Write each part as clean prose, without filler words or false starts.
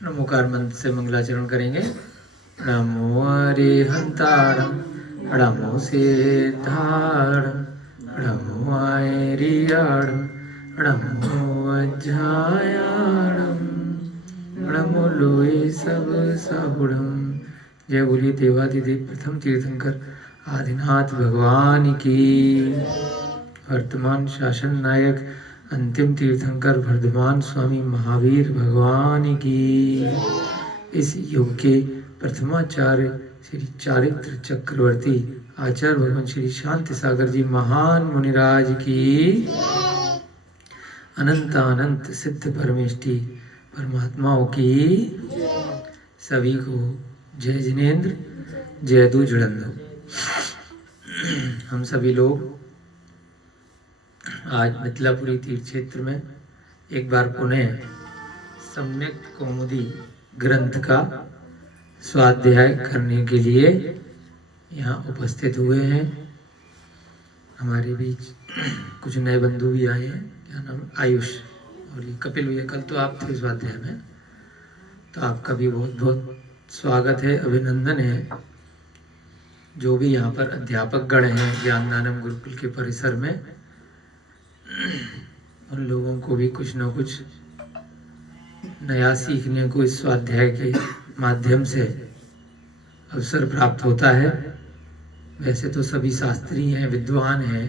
नमोकार मंत्र से मंगलाचरण करेंगे। नमो अरिहंतारं नमो सिद्धारं नमो आयरियाणं नमो अज्जायाणं नमो लोई सब साहुणं। जय बोलिए देवादिदेव प्रथम तीर्थंकर आदिनाथ भगवान की। वर्तमान शासन नायक अंतिम तीर्थंकर वर्धमान स्वामी महावीर भगवान की। इस युग के प्रथमाचार्य श्री चारित्र चक्रवर्ती आचार्य भगवान श्री शांति सागर जी महान मुनिराज की। अनंत अनंत सिद्ध परमेष्टि परमात्माओं की। सभी को जय जिनेन्द्र, जय दू जुड़ंदो। हम सभी लोग आज मिथिलापुरी तीर्थ क्षेत्र में एक बार पुनः सम्यक कौमुदी ग्रंथ का स्वाध्याय करने के लिए यहाँ उपस्थित हुए हैं। हमारे बीच कुछ नए बंधु भी आए हैं। क्या नाम? आयुष और ये कपिल भैया। कल तो आप थे स्वाध्याय में, तो आपका भी बहुत बहुत स्वागत है, अभिनंदन है। जो भी यहाँ पर अध्यापक गण हैं ज्ञानदानम गुरुकुल के परिसर में, उन लोगों को भी कुछ न कुछ नया सीखने को इस स्वाध्याय के माध्यम से अवसर प्राप्त होता है। वैसे तो सभी शास्त्री हैं, विद्वान हैं,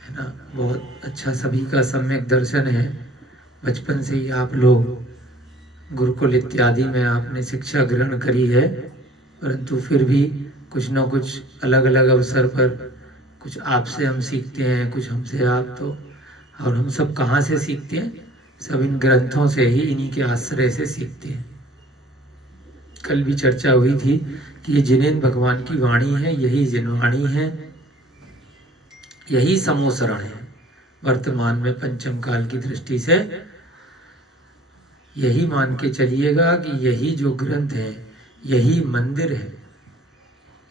है ना। बहुत अच्छा सभी का सम्यक दर्शन है। बचपन से ही आप लोग गुरुकुल इत्यादि में आपने शिक्षा ग्रहण करी है, परंतु फिर भी कुछ न कुछ अलग अलग अवसर पर कुछ आपसे हम सीखते हैं, कुछ हमसे आप। तो और हम सब कहाँ से सीखते हैं? सब इन ग्रंथों से ही, इन्हीं के आश्रय से सीखते हैं। कल भी चर्चा हुई थी कि ये जिनेन्द्र भगवान की वाणी है, यही जिनवाणी है, यही समोसरण है। वर्तमान में पंचम काल की दृष्टि से यही मान के चलिएगा कि यही जो ग्रंथ है यही मंदिर है,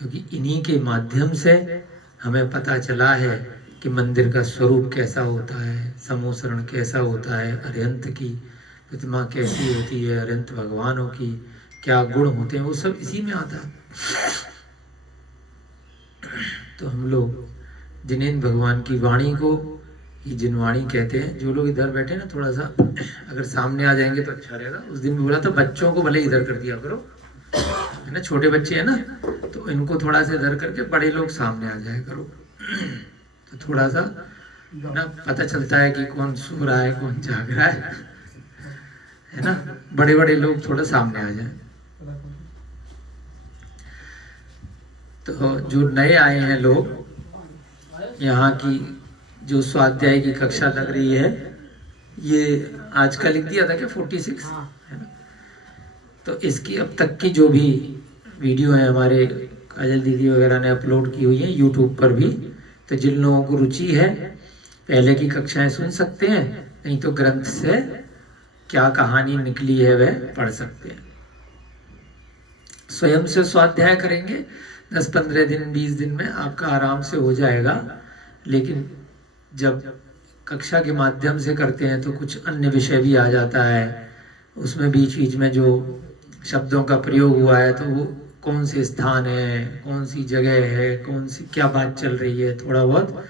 क्योंकि इन्हीं के माध्यम से हमें पता चला है कि मंदिर का स्वरूप कैसा होता है, समोसरण कैसा होता है, अरिहंत की प्रतिमा कैसी होती है, अरिहंत भगवानों की क्या गुण होते हैं, वो सब इसी में आता है। तो हम लोग जिनेन्द्र भगवान की वाणी को ये जिनवाणी कहते हैं। जो लोग इधर बैठे ना, थोड़ा सा अगर सामने आ जाएंगे तो अच्छा रहेगा। उस दिन भी बोला था बच्चों को भले इधर कर दिया करो, है ना। छोटे बच्चे हैं ना, तो इनको थोड़ा सा इधर करके बड़े लोग सामने आ जाया करो, तो थोड़ा सा ना पता चलता है कि कौन सो रहा है, कौन जाग रहा है ना। बड़े बड़े लोग थोड़ा सामने आ जाए। तो जो नए आए हैं लोग, यहाँ की जो स्वाध्याय की कक्षा लग रही है, ये आज का लिख दिया था क्या 46, है ना। तो इसकी अब तक की जो भी वीडियो है हमारे काजल दीदी वगैरह ने अपलोड की हुई है यूट्यूब पर भी। तो जिन लोगों को रुचि है पहले की कक्षाएं सुन सकते हैं, नहीं तो ग्रंथ से क्या कहानी निकली है वह पढ़ सकते हैं। स्वयं से स्वाध्याय करेंगे 10-15 दिन 20 दिन में आपका आराम से हो जाएगा। लेकिन जब कक्षा के माध्यम से करते हैं तो कुछ अन्य विषय भी आ जाता है, उसमें बीच बीच में जो शब्दों का प्रयोग हुआ है तो वो कौन से स्थान है, कौन सी जगह है, कौन सी क्या बात चल रही है, थोड़ा बहुत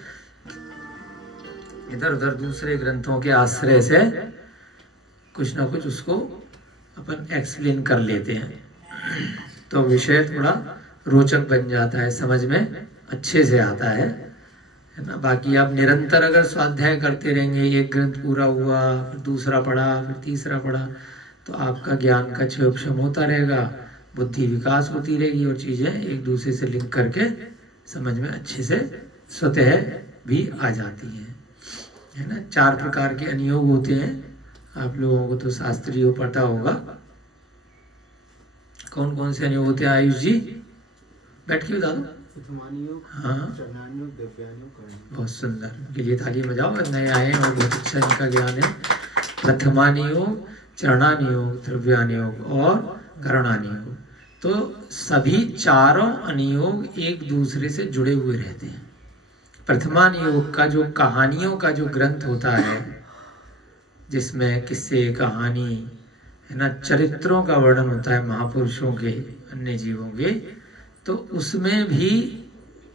इधर उधर दूसरे ग्रंथों के आश्रय से कुछ ना कुछ उसको अपन एक्सप्लेन कर लेते हैं, तो विषय थोड़ा रोचक बन जाता है, समझ में अच्छे से आता है ना। बाकी आप निरंतर अगर स्वाध्याय करते रहेंगे, एक ग्रंथ पूरा हुआ फिर दूसरा पढ़ा फिर तीसरा पढ़ा, तो आपका ज्ञान का क्षयोक्षम होता रहेगा, बुद्धि विकास होती रहेगी और चीज़ें एक दूसरे से लिंक करके समझ में अच्छे से स्वतः भी आ जाती हैं, है ना। 4 प्रकार के अनियोग होते हैं, आप लोगों को तो शास्त्रीय पता होगा। कौन कौन से अनियोग होते हैं आयुष जी? बैठ के बता दो। हाँ, बहुत सुंदर, उनके लिए ताली बजाओ। नए आए हैं और बहुत अच्छा इनका ज्ञान है। प्रथमानियोग, चरणानियोग, द्रव्यानियोग और करणानियोग। तो सभी चारों अनियोग एक दूसरे से जुड़े हुए रहते हैं। प्रथमानियोग का जो कहानियों का जो ग्रंथ होता है, जिसमें किस्से कहानी, है ना, चरित्रों का वर्णन होता है महापुरुषों के, अन्य जीवों के, तो उसमें भी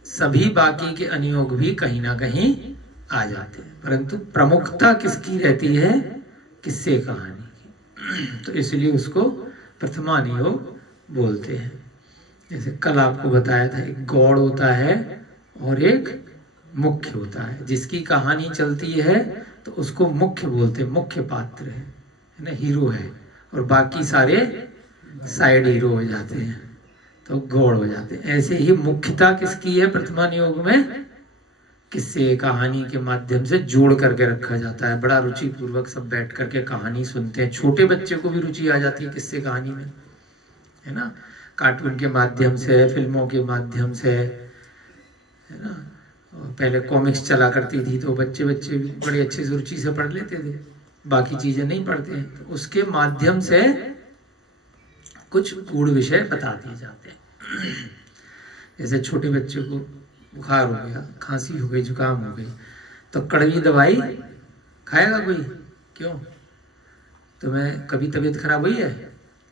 सभी बाकी के अनुयोग भी कहीं ना कहीं आ जाते हैं, परंतु प्रमुखता किसकी रहती है? किस्से कहानी की। तो इसलिए उसको प्रथमानुयोग बोलते हैं। जैसे कल आपको बताया था, एक गौड़ होता है और एक मुख्य होता है। जिसकी कहानी चलती है तो उसको मुख्य बोलते हैं, मुख्य पात्र है ना, हीरो है, और बाकी सारे साइड हीरो हो जाते हैं, तो गौड़ हो जाते हैं। ऐसे ही मुख्यता किसकी है प्रथमानुयोग में? किससे कहानी के माध्यम से जोड़ करके रखा जाता है। बड़ा रुचि पूर्वक सब बैठ करके कहानी सुनते हैं। छोटे बच्चे को भी रुचि आ जाती है किससे कहानी में, है ना, कार्टून के माध्यम से, फिल्मों के माध्यम से, है ना। पहले कॉमिक्स चला करती थी तो बच्चे भी बड़े अच्छे से रुचि से पढ़ लेते थे, बाकी चीजें नहीं पढ़ते हैं, तो उसके माध्यम से कुछ गूढ़ विषय बता दिए जाते हैं। जैसे छोटे बच्चे को बुखार हो गया, खांसी हो गई, जुकाम हो गई, तो कड़वी दवाई खाएगा कोई? क्यों? तुम्हें कभी तबीयत खराब हुई है?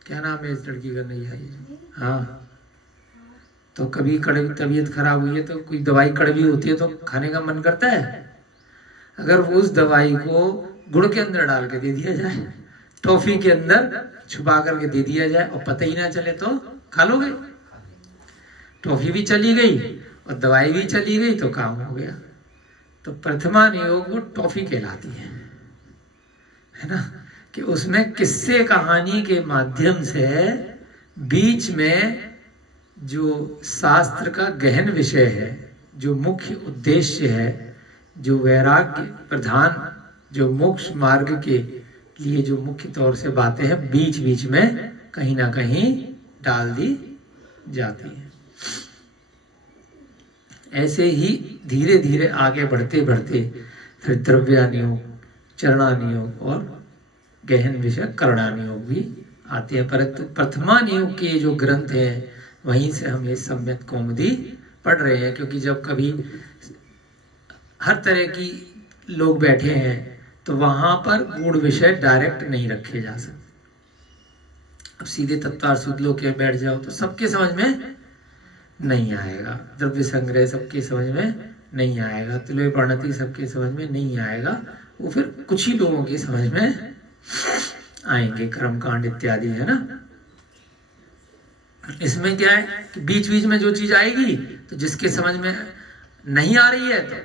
क्या नाम है इस लड़की का? नहीं आई? हाँ, तो कभी कड़वी तबीयत खराब हुई है तो कोई दवाई कड़वी होती है तो खाने का मन करता है? अगर वो उस दवाई को गुड़ के अंदर डाल के दे दिया जाए, टॉफी के अंदर छुपा करके दे दिया जाए और पता ही ना चले तो खा लोगे? टॉफी भी चली गई और दवाई भी चली गई तो काम हो गया। तो प्रथमानुयोग वो टॉफी कहलाती है ना, कि उसमें किस्से कहानी के माध्यम से बीच में जो शास्त्र का गहन विषय है, जो मुख्य उद्देश्य है, जो वैराग्य प्रधान, जो मोक्ष मार्ग के लिए जो मुख्य तौर से बातें हैं, बीच बीच में कहीं ना कहीं डाल दी जाती है। ऐसे ही धीरे धीरे आगे बढ़ते बढ़ते फिर द्रव्यानुयोग, चरणानुयोग और गहन विषय करणानुयोग भी आते हैं। परंतु प्रथमानुयोग के जो ग्रंथ हैं वहीं से हम ये सम्यक कौमुदी पढ़ रहे हैं, क्योंकि जब कभी हर तरह की लोग बैठे हैं तो वहां पर गूढ़ विषय डायरेक्ट नहीं रखे जा सकते। अब सीधे तत्वार शुद्ध लोग के बैठ जाओ तो सबके समझ में नहीं आएगा, द्रव्य संग्रह सबके समझ में नहीं आएगा, तुलय प्रणति सबके समझ में नहीं आएगा, वो फिर कुछ ही लोगों की समझ में आएंगे, कर्मकांड इत्यादि, है ना। इसमें क्या है कि बीच बीच में जो चीज आएगी तो जिसके समझ में नहीं आ रही है तो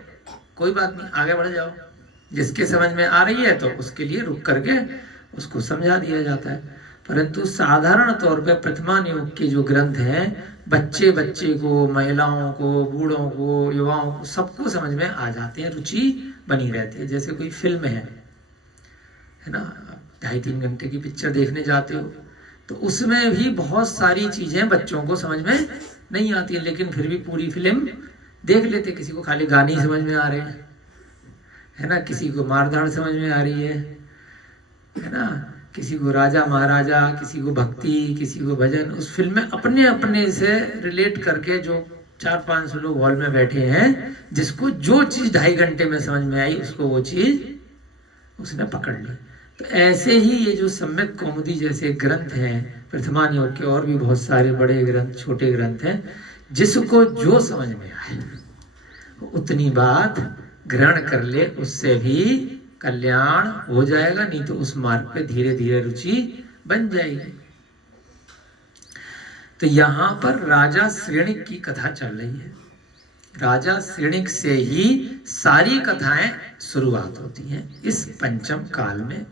कोई बात नहीं, आगे बढ़ जाओ, जिसके समझ में आ रही है तो उसके लिए रुक करके उसको समझा दिया जाता है। परंतु साधारण तौर पे प्रथमानुयोग के जो ग्रंथ हैं, बच्चे को, महिलाओं को, बूढ़ों को, युवाओं को, सबको समझ में आ जाते हैं, रुचि बनी रहती है। जैसे कोई फिल्म है ना, 2.5-3 घंटे की पिक्चर देखने जाते हो तो उसमें भी बहुत सारी चीजें बच्चों को समझ में नहीं आती है, लेकिन फिर भी पूरी फिल्म देख लेते। किसी को खाली गाने समझ में आ रहे हैं, है ना, किसी को मारधाड़ समझ में आ रही है ना, किसी को राजा महाराजा, किसी को भक्ति, किसी को भजन। उस फिल्म में अपने अपने से रिलेट करके जो 400-500 लोग हॉल में बैठे हैं, जिसको जो चीज 2.5 घंटे में समझ में आई उसको वो चीज उसने पकड़ ली। तो ऐसे ही ये जो सम्यक कौमुदी जैसे ग्रंथ हैं प्रथमानुयोग के, और भी बहुत सारे बड़े ग्रंथ, छोटे ग्रंथ हैं, जिसको जो समझ में आए उतनी बात ग्रहण कर ले, उससे भी कल्याण हो जाएगा, नहीं तो उस मार्ग पे धीरे धीरे रुचि बन जाएगी। तो यहाँ पर राजा श्रेणिक की कथा चल रही है। राजा श्रेणिक से ही सारी कथाएं शुरुआत होती हैं इस पंचम काल में,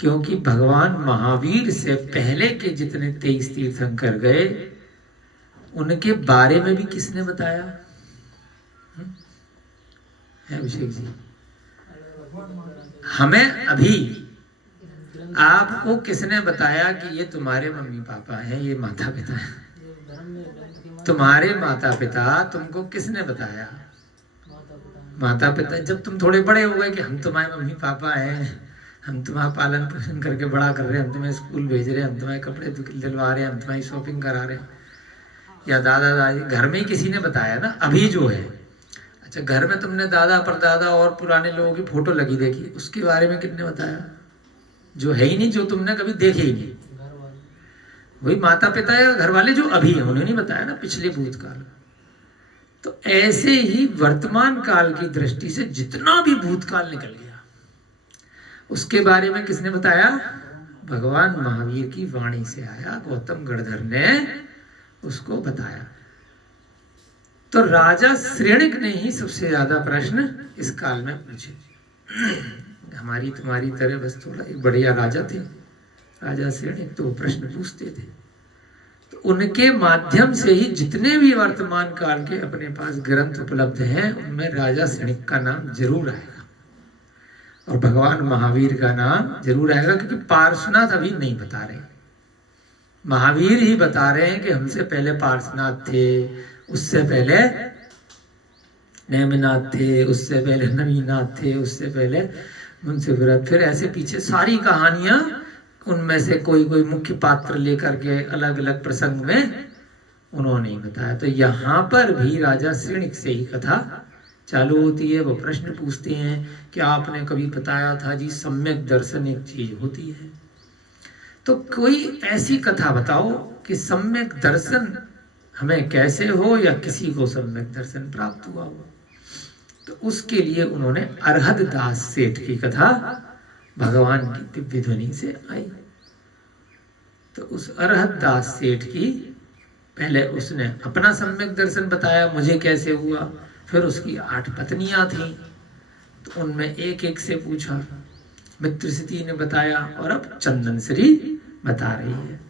क्योंकि भगवान महावीर से पहले के जितने 23 तीर्थंकर गए उनके बारे में भी किसने बताया है? अभिषेक जी, हमें अभी आपको किसने बताया कि ये तुम्हारे मम्मी पापा हैं, ये माता पिता हैं? तुम्हारे माता पिता तुमको किसने बताया? माता पिता जब तुम थोड़े बड़े हो गए कि हम तुम्हारे मम्मी पापा हैं, हम तुम्हारा पालन पोषण करके बड़ा कर रहे हैं, हम तुम्हें स्कूल भेज रहे हैं, हम तुम्हारे कपड़े दिलवा रहे हैं, हम तुम्हारी शॉपिंग करा रहे हैं, या दादा दादी घर में ही किसी ने बताया ना। अभी जो है, अच्छा घर में तुमने दादा परदादा और पुराने लोगों की फोटो लगी देखी, उसके बारे में किसने बताया? जो है ही नहीं, जो तुमने कभी देखे ही नहीं। वही माता पिता या घर वाले जो अभी है, उन्होंने नहीं बताया ना पिछले भूतकाल। तो ऐसे ही वर्तमान काल की दृष्टि से जितना भी भूतकाल निकल गया, उसके बारे में किसने बताया? भगवान महावीर की वाणी से आया, गौतम गणधर ने उसको बताया। तो राजा श्रेणिक ने ही सबसे ज्यादा प्रश्न इस काल में पूछे। हमारी तुम्हारी तरह बस थोड़ा एक बढ़िया राजा थे, राजा श्रेणिक, तो वो प्रश्न पूछते थे। तो उनके माध्यम से ही जितने भी वर्तमान काल के अपने पास ग्रंथ उपलब्ध हैं, उनमें राजा श्रेणिक का नाम जरूर आएगा और भगवान महावीर का नाम जरूर आएगा, क्योंकि पार्श्वनाथ अभी नहीं बता रहे, महावीर ही बता रहे हैं कि हमसे पहले पार्श्वनाथ थे, उससे पहले नेमिनाथ थे, उससे पहले नवीनाथ थे, उससे पहले मुंशीव्रत, फिर ऐसे पीछे सारी कहानियां, उनमें से कोई कोई मुख्य पात्र लेकर के अलग अलग प्रसंग में उन्होंने ही बताया। तो यहाँ पर भी राजा श्रेणिक से ही कथा चालू होती है। वो प्रश्न पूछते हैं कि आपने कभी बताया था जी सम्यक दर्शन एक चीज होती है, तो कोई ऐसी कथा बताओ कि सम्यक दर्शन हमें कैसे हो या किसी को सम्यक दर्शन प्राप्त हुआ हो। तो उसके लिए उन्होंने अरहद दास सेठ की कथा भगवान की दिव्य ध्वनि से आई। तो उस अरहद दास सेठ की पहले उसने अपना सम्यक दर्शन बताया, मुझे कैसे हुआ। फिर उसकी 8 पत्नियां थी, तो उनमें एक एक से पूछा। मित्रसिद्धि ने बताया और अब चंदन श्री बता रही है।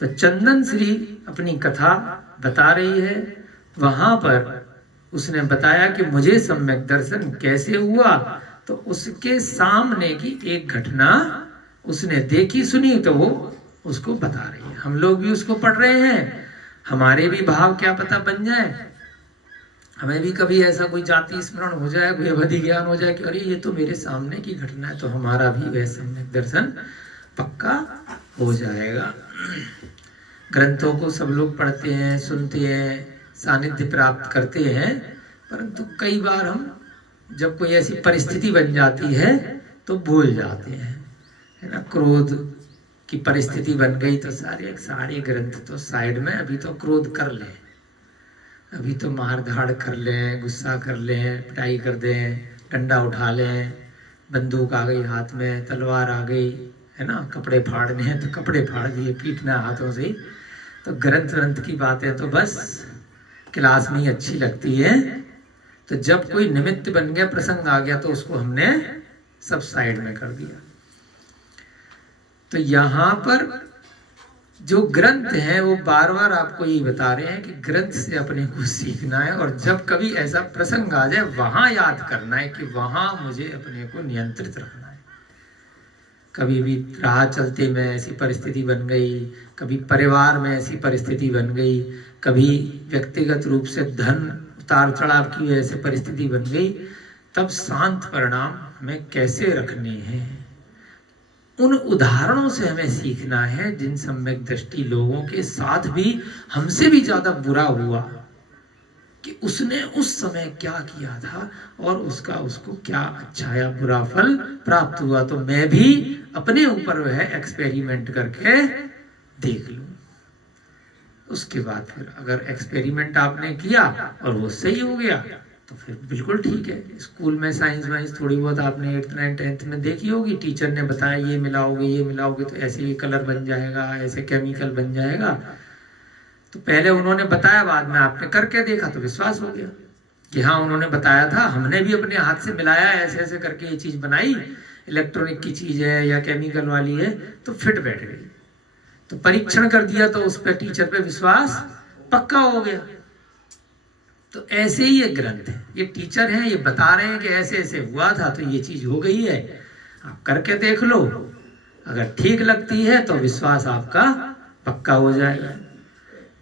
तो चंदन श्री अपनी कथा बता रही है। वहां पर उसने बताया कि मुझे सम्यक दर्शन कैसे हुआ। तो उसके सामने की एक घटना उसने देखी सुनी, तो वो उसको बता रही है। हम लोग भी उसको पढ़ रहे हैं, हमारे भी भाव क्या पता बन जाए, हमें भी कभी ऐसा कोई जाति स्मरण हो जाए, कोई अवधि ज्ञान हो जाए कि अरे ये तो मेरे सामने की घटना है, तो हमारा भी वह सम्यक दर्शन पक्का हो जाएगा। ग्रंथों को सब लोग पढ़ते हैं, सुनते हैं, सानिध्य प्राप्त करते हैं, परंतु कई बार हम जब कोई ऐसी परिस्थिति बन जाती है तो भूल जाते हैं, है ना। क्रोध की परिस्थिति बन गई तो सारे ग्रंथ तो साइड में, अभी तो क्रोध कर लें, अभी तो मार धाड़ कर लें, गुस्सा कर लें, पिटाई कर दें, डंडा उठा लें, बंदूक आ गई हाथ में, तलवार आ गई, है ना, कपड़े फाड़ने हैं तो कपड़े फाड़ दिए, पीटना हाथों से। तो ग्रंथ की बातें तो बस क्लास में ही अच्छी लगती है। तो जब कोई निमित्त बन गया, प्रसंग आ गया, तो उसको हमने सब साइड में कर दिया। तो यहाँ पर जो ग्रंथ हैं वो बार बार आपको ये बता रहे हैं कि ग्रंथ से अपने को सीखना है, और जब कभी ऐसा प्रसंग आ जाए वहां याद करना है कि वहां मुझे अपने को नियंत्रित रखना है। कभी भी राह चलते में ऐसी परिस्थिति बन गई, कभी परिवार में ऐसी परिस्थिति बन गई, कभी व्यक्तिगत रूप से धन उतार चढ़ाव की ऐसी परिस्थिति बन गई, तब शांत परिणाम हमें कैसे रखने हैं, उन उदाहरणों से हमें सीखना है जिन सम्यक दृष्टि लोगों के साथ भी हमसे भी ज्यादा बुरा हुआ, कि उसने उस समय क्या किया था और उसको क्या अच्छा या बुरा फल प्राप्त हुआ। तो मैं भी अपने ऊपर वह एक्सपेरिमेंट करके देख लूं। उसके बाद फिर अगर एक्सपेरिमेंट आपने किया और वो सही हो गया तो फिर बिल्कुल ठीक है। स्कूल में साइंस वाइंस थोड़ी बहुत आपने 8th 9th 10th में देखी होगी, टीचर ने बताया ये मिलाओगे तो ऐसे ये कलर बन जाएगा, ऐसे केमिकल बन जाएगा। तो पहले उन्होंने बताया, बाद में आपने करके देखा तो विश्वास हो गया कि हाँ उन्होंने बताया था, हमने भी अपने हाथ से मिलाया, ऐसे ऐसे करके ये चीज बनाई, इलेक्ट्रॉनिक की चीज है या केमिकल वाली है, तो फिट बैठ गई। तो परीक्षण कर दिया तो उस पर टीचर पे विश्वास पक्का हो गया। तो ऐसे ही ये ग्रंथ है, ये टीचर हैं, ये बता रहे हैं कि ऐसे ऐसे हुआ था तो ये चीज हो गई है, आप करके देख लो, अगर ठीक लगती है तो विश्वास आपका पक्का हो जाएगा।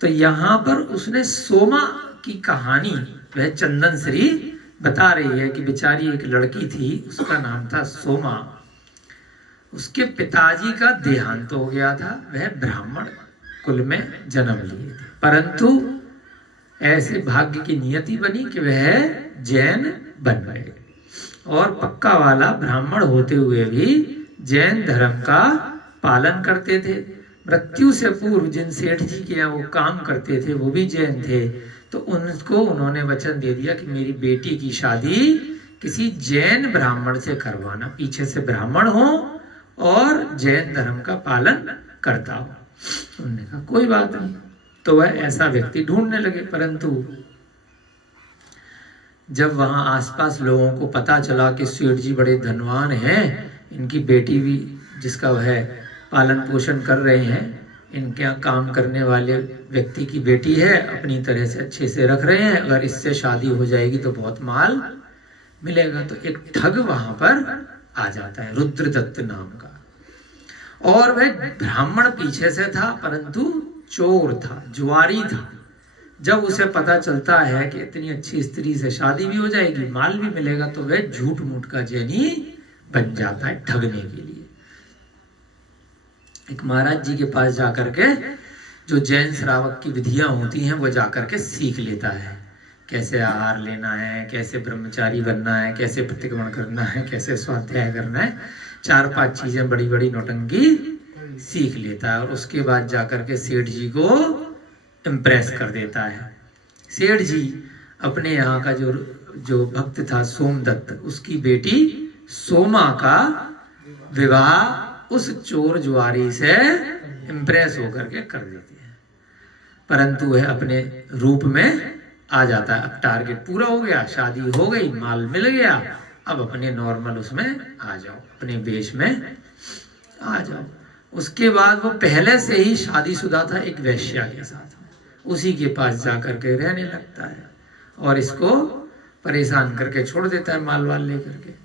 तो यहाँ पर उसने सोमा की कहानी वह चंदन श्री बता रही है कि बेचारी एक लड़की थी, उसका नाम था सोमा। उसके पिताजी का देहांत हो गया था, वह ब्राह्मण कुल में जन्म लिए थे, परंतु ऐसे भाग्य की नियति बनी कि वह जैन बन गए और पक्का वाला ब्राह्मण होते हुए भी जैन धर्म का पालन करते थे। मृत्यु से पूर्व जिन सेठ जी के यहाँ वो काम करते थे वो भी जैन थे, तो उनको उन्होंने वचन दे दिया कि मेरी बेटी की शादी किसी जैन ब्राह्मण से करवाना, पीछे से ब्राह्मण हो और जैन धर्म का पालन करता हो। उन्होंने कहा कोई बात नहीं, तो वह ऐसा व्यक्ति ढूंढने लगे। परंतु जब वहां आसपास लोगों को पता चला कि सेठ जी बड़े धनवान हैं, इनकी बेटी भी जिसका वह पालन पोषण कर रहे हैं, इनके यहाँ काम करने वाले व्यक्ति की बेटी है, अपनी तरह से अच्छे से रख रहे हैं, अगर इससे शादी हो जाएगी तो बहुत माल मिलेगा। तो एक ठग वहां पर आ जाता है रुद्रदत्त नाम का, और वह ब्राह्मण पीछे से था परंतु चोर था, जुआरी था। जब उसे पता चलता है कि इतनी अच्छी स्त्री से शादी भी हो जाएगी, माल भी मिलेगा, तो वह झूठ मूठ का जैनी बन जाता है ठगने के लिए। एक महाराज जी के पास जाकर के जो जैन श्रावक की विधियां होती हैं वो जाकर के सीख लेता है, कैसे आहार लेना है, कैसे ब्रह्मचारी बनना है, कैसे प्रतिक्रमण करना है, कैसे स्वाध्याय करना है, 4-5 चीजें बड़ी बड़ी नौटंकी सीख लेता है। और उसके बाद जाकर के सेठ जी को इम्प्रेस कर देता है। सेठ जी अपने यहाँ का जो भक्त था सोमदत्त, उसकी बेटी सोमा का विवाह उस चोर जुआरी से इम्प्रेस होकर के कर देती है। परंतु वह अपने रूप में आ जाता है। अब टारगेट पूरा हो गया, शादी हो गई, माल मिल गया, अब अपने नॉर्मल उसमें आ जाओ, अपने वेश में आ जाओ। उसके बाद वो पहले से ही शादीशुदा था एक वैश्या के साथ, उसी के पास जाकर के रहने लगता है और इसको परेशान करके छोड़ देता है माल वाल लेकर के।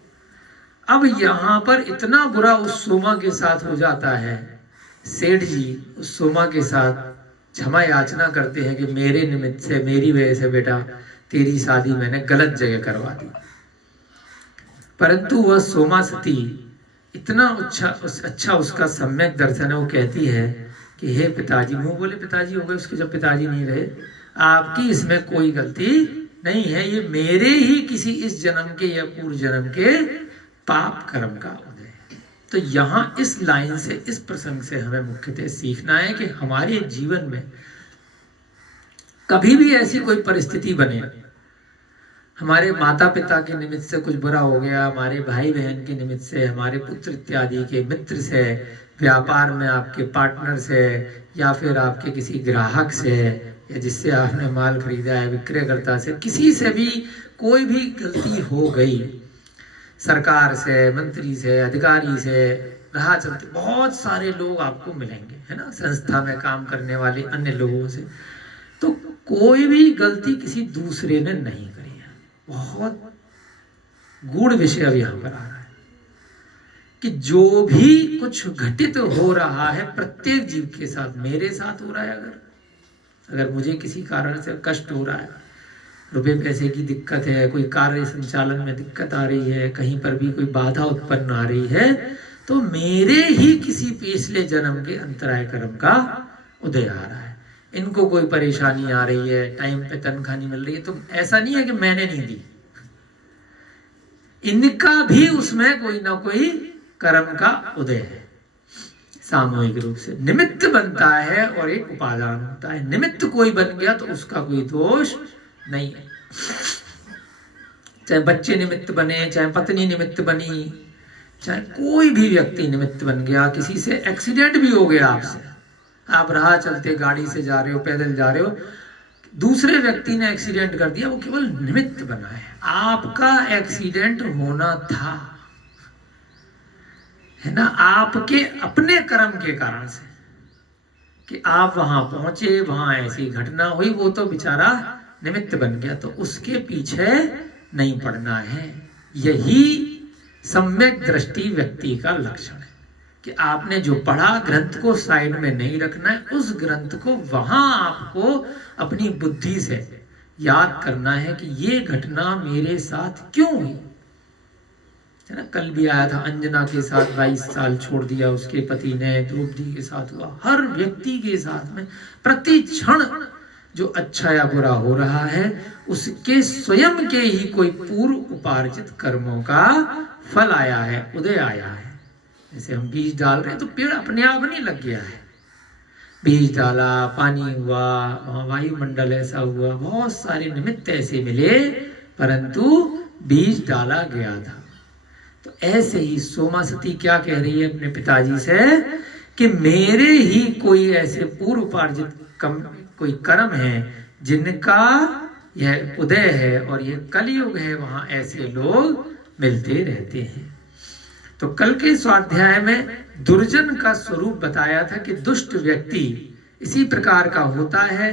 अब यहाँ पर इतना बुरा उस सोमा के साथ हो जाता है, सेठ जी उस सोमा के साथ क्षमा याचना करते हैं कि मेरे निमित्त से, मेरी वजह से बेटा तेरी शादी मैंने गलत जगह करवा दी। परंतु वह सोमा सती इतना अच्छा उसका सम्यक दर्शन है, वो कहती है कि हे पिताजी, मुंह बोले पिताजी हो गए उसके जब पिताजी नहीं रहे, आपकी इसमें कोई गलती नहीं है, ये मेरे ही किसी इस जन्म के या पूर्व जन्म के पाप कर्म का उदय है। तो यहाँ इस लाइन से, इस प्रसंग से हमें मुख्यतः सीखना है कि हमारे जीवन में कभी भी ऐसी कोई परिस्थिति बने, हमारे माता पिता के निमित्त से कुछ बुरा हो गया, हमारे भाई बहन के निमित्त से, हमारे पुत्र इत्यादि के मित्र से, व्यापार में आपके पार्टनर से, या फिर आपके किसी ग्राहक से, या जिससे आपने माल खरीदा है विक्रयकर्ता से, किसी से भी कोई भी गलती हो गई, सरकार से, मंत्री से, अधिकारी से, राह चलते बहुत सारे लोग आपको मिलेंगे, है ना, संस्था में काम करने वाले अन्य लोगों से, तो कोई भी गलती किसी दूसरे ने नहीं करी है। बहुत गूढ़ विषय अब यहाँ पर आ रहा है कि जो भी कुछ घटित हो रहा है प्रत्येक जीव के साथ, मेरे साथ हो रहा है, अगर मुझे किसी कारण से कष्ट हो रहा है, रुपए पैसे की दिक्कत है, कोई कार्य संचालन में दिक्कत आ रही है, कहीं पर भी कोई बाधा उत्पन्न आ रही है, तो मेरे ही किसी पिछले जन्म के अंतराय कर्म का उदय आ रहा है। इनको कोई परेशानी आ रही है, टाइम पे तनख्वाह नहीं मिल रही है, तो ऐसा नहीं है कि मैंने नहीं दी, इनका भी उसमें कोई ना कोई कर्म का उदय है। सामूहिक रूप से निमित्त बनता है और एक उपादान होता है। निमित्त कोई बन गया तो उसका कोई दोष नहीं है। चाहे बच्चे निमित्त बने, चाहे पत्नी निमित्त बनी, चाहे कोई भी व्यक्ति निमित्त बन गया, किसी से एक्सीडेंट भी हो गया, आपसे आप राह चलते गाड़ी से जा रहे हो, पैदल जा रहे हो, दूसरे व्यक्ति ने एक्सीडेंट कर दिया, वो केवल निमित्त बना है। आपका एक्सीडेंट होना था, है ना, आपके अपने कर्म के कारण से कि आप वहां पहुंचे, वहां ऐसी घटना हुई, वो तो बेचारा निमित्त बन गया, तो उसके पीछे नहीं पड़ना है। यही सम्यक दृष्टि व्यक्ति का लक्षण है कि आपने जो पढ़ा, ग्रंथ को साइड में नहीं रखना है, उस ग्रंथ को वहां आपको अपनी बुद्धि से याद करना है कि ये घटना मेरे साथ क्यों हुई, है ना। कल भी आया था, अंजना के साथ 22 साल छोड़ दिया उसके पति ने, द्रौपदी के साथ हुआ, हर व्यक्ति के साथ में प्रति क्षण जो अच्छा या बुरा हो रहा है उसके स्वयं के ही कोई पूर्व उपार्जित कर्मों का फल आया है, उदय आया है जैसे हम बीज डाल रहे हैं तो पेड़ अपने आप नहीं लग गया है, बीज डाला, पानी हुआ, वहाँ वायुमंडल ऐसा हुआ, बहुत सारे निमित्त ऐसे मिले, परंतु बीज डाला गया था। तो ऐसे ही सोमा सती क्या कह रही है अपने पिताजी से कि मेरे ही कोई ऐसे पूर्व उपार्जित कोई कर्म है जिनका यह उदय है और यह कलयुग है, वहां ऐसे लोग मिलते रहते हैं। तो कल के स्वाध्याय में दुर्जन का स्वरूप बताया था कि दुष्ट व्यक्ति इसी प्रकार का होता है,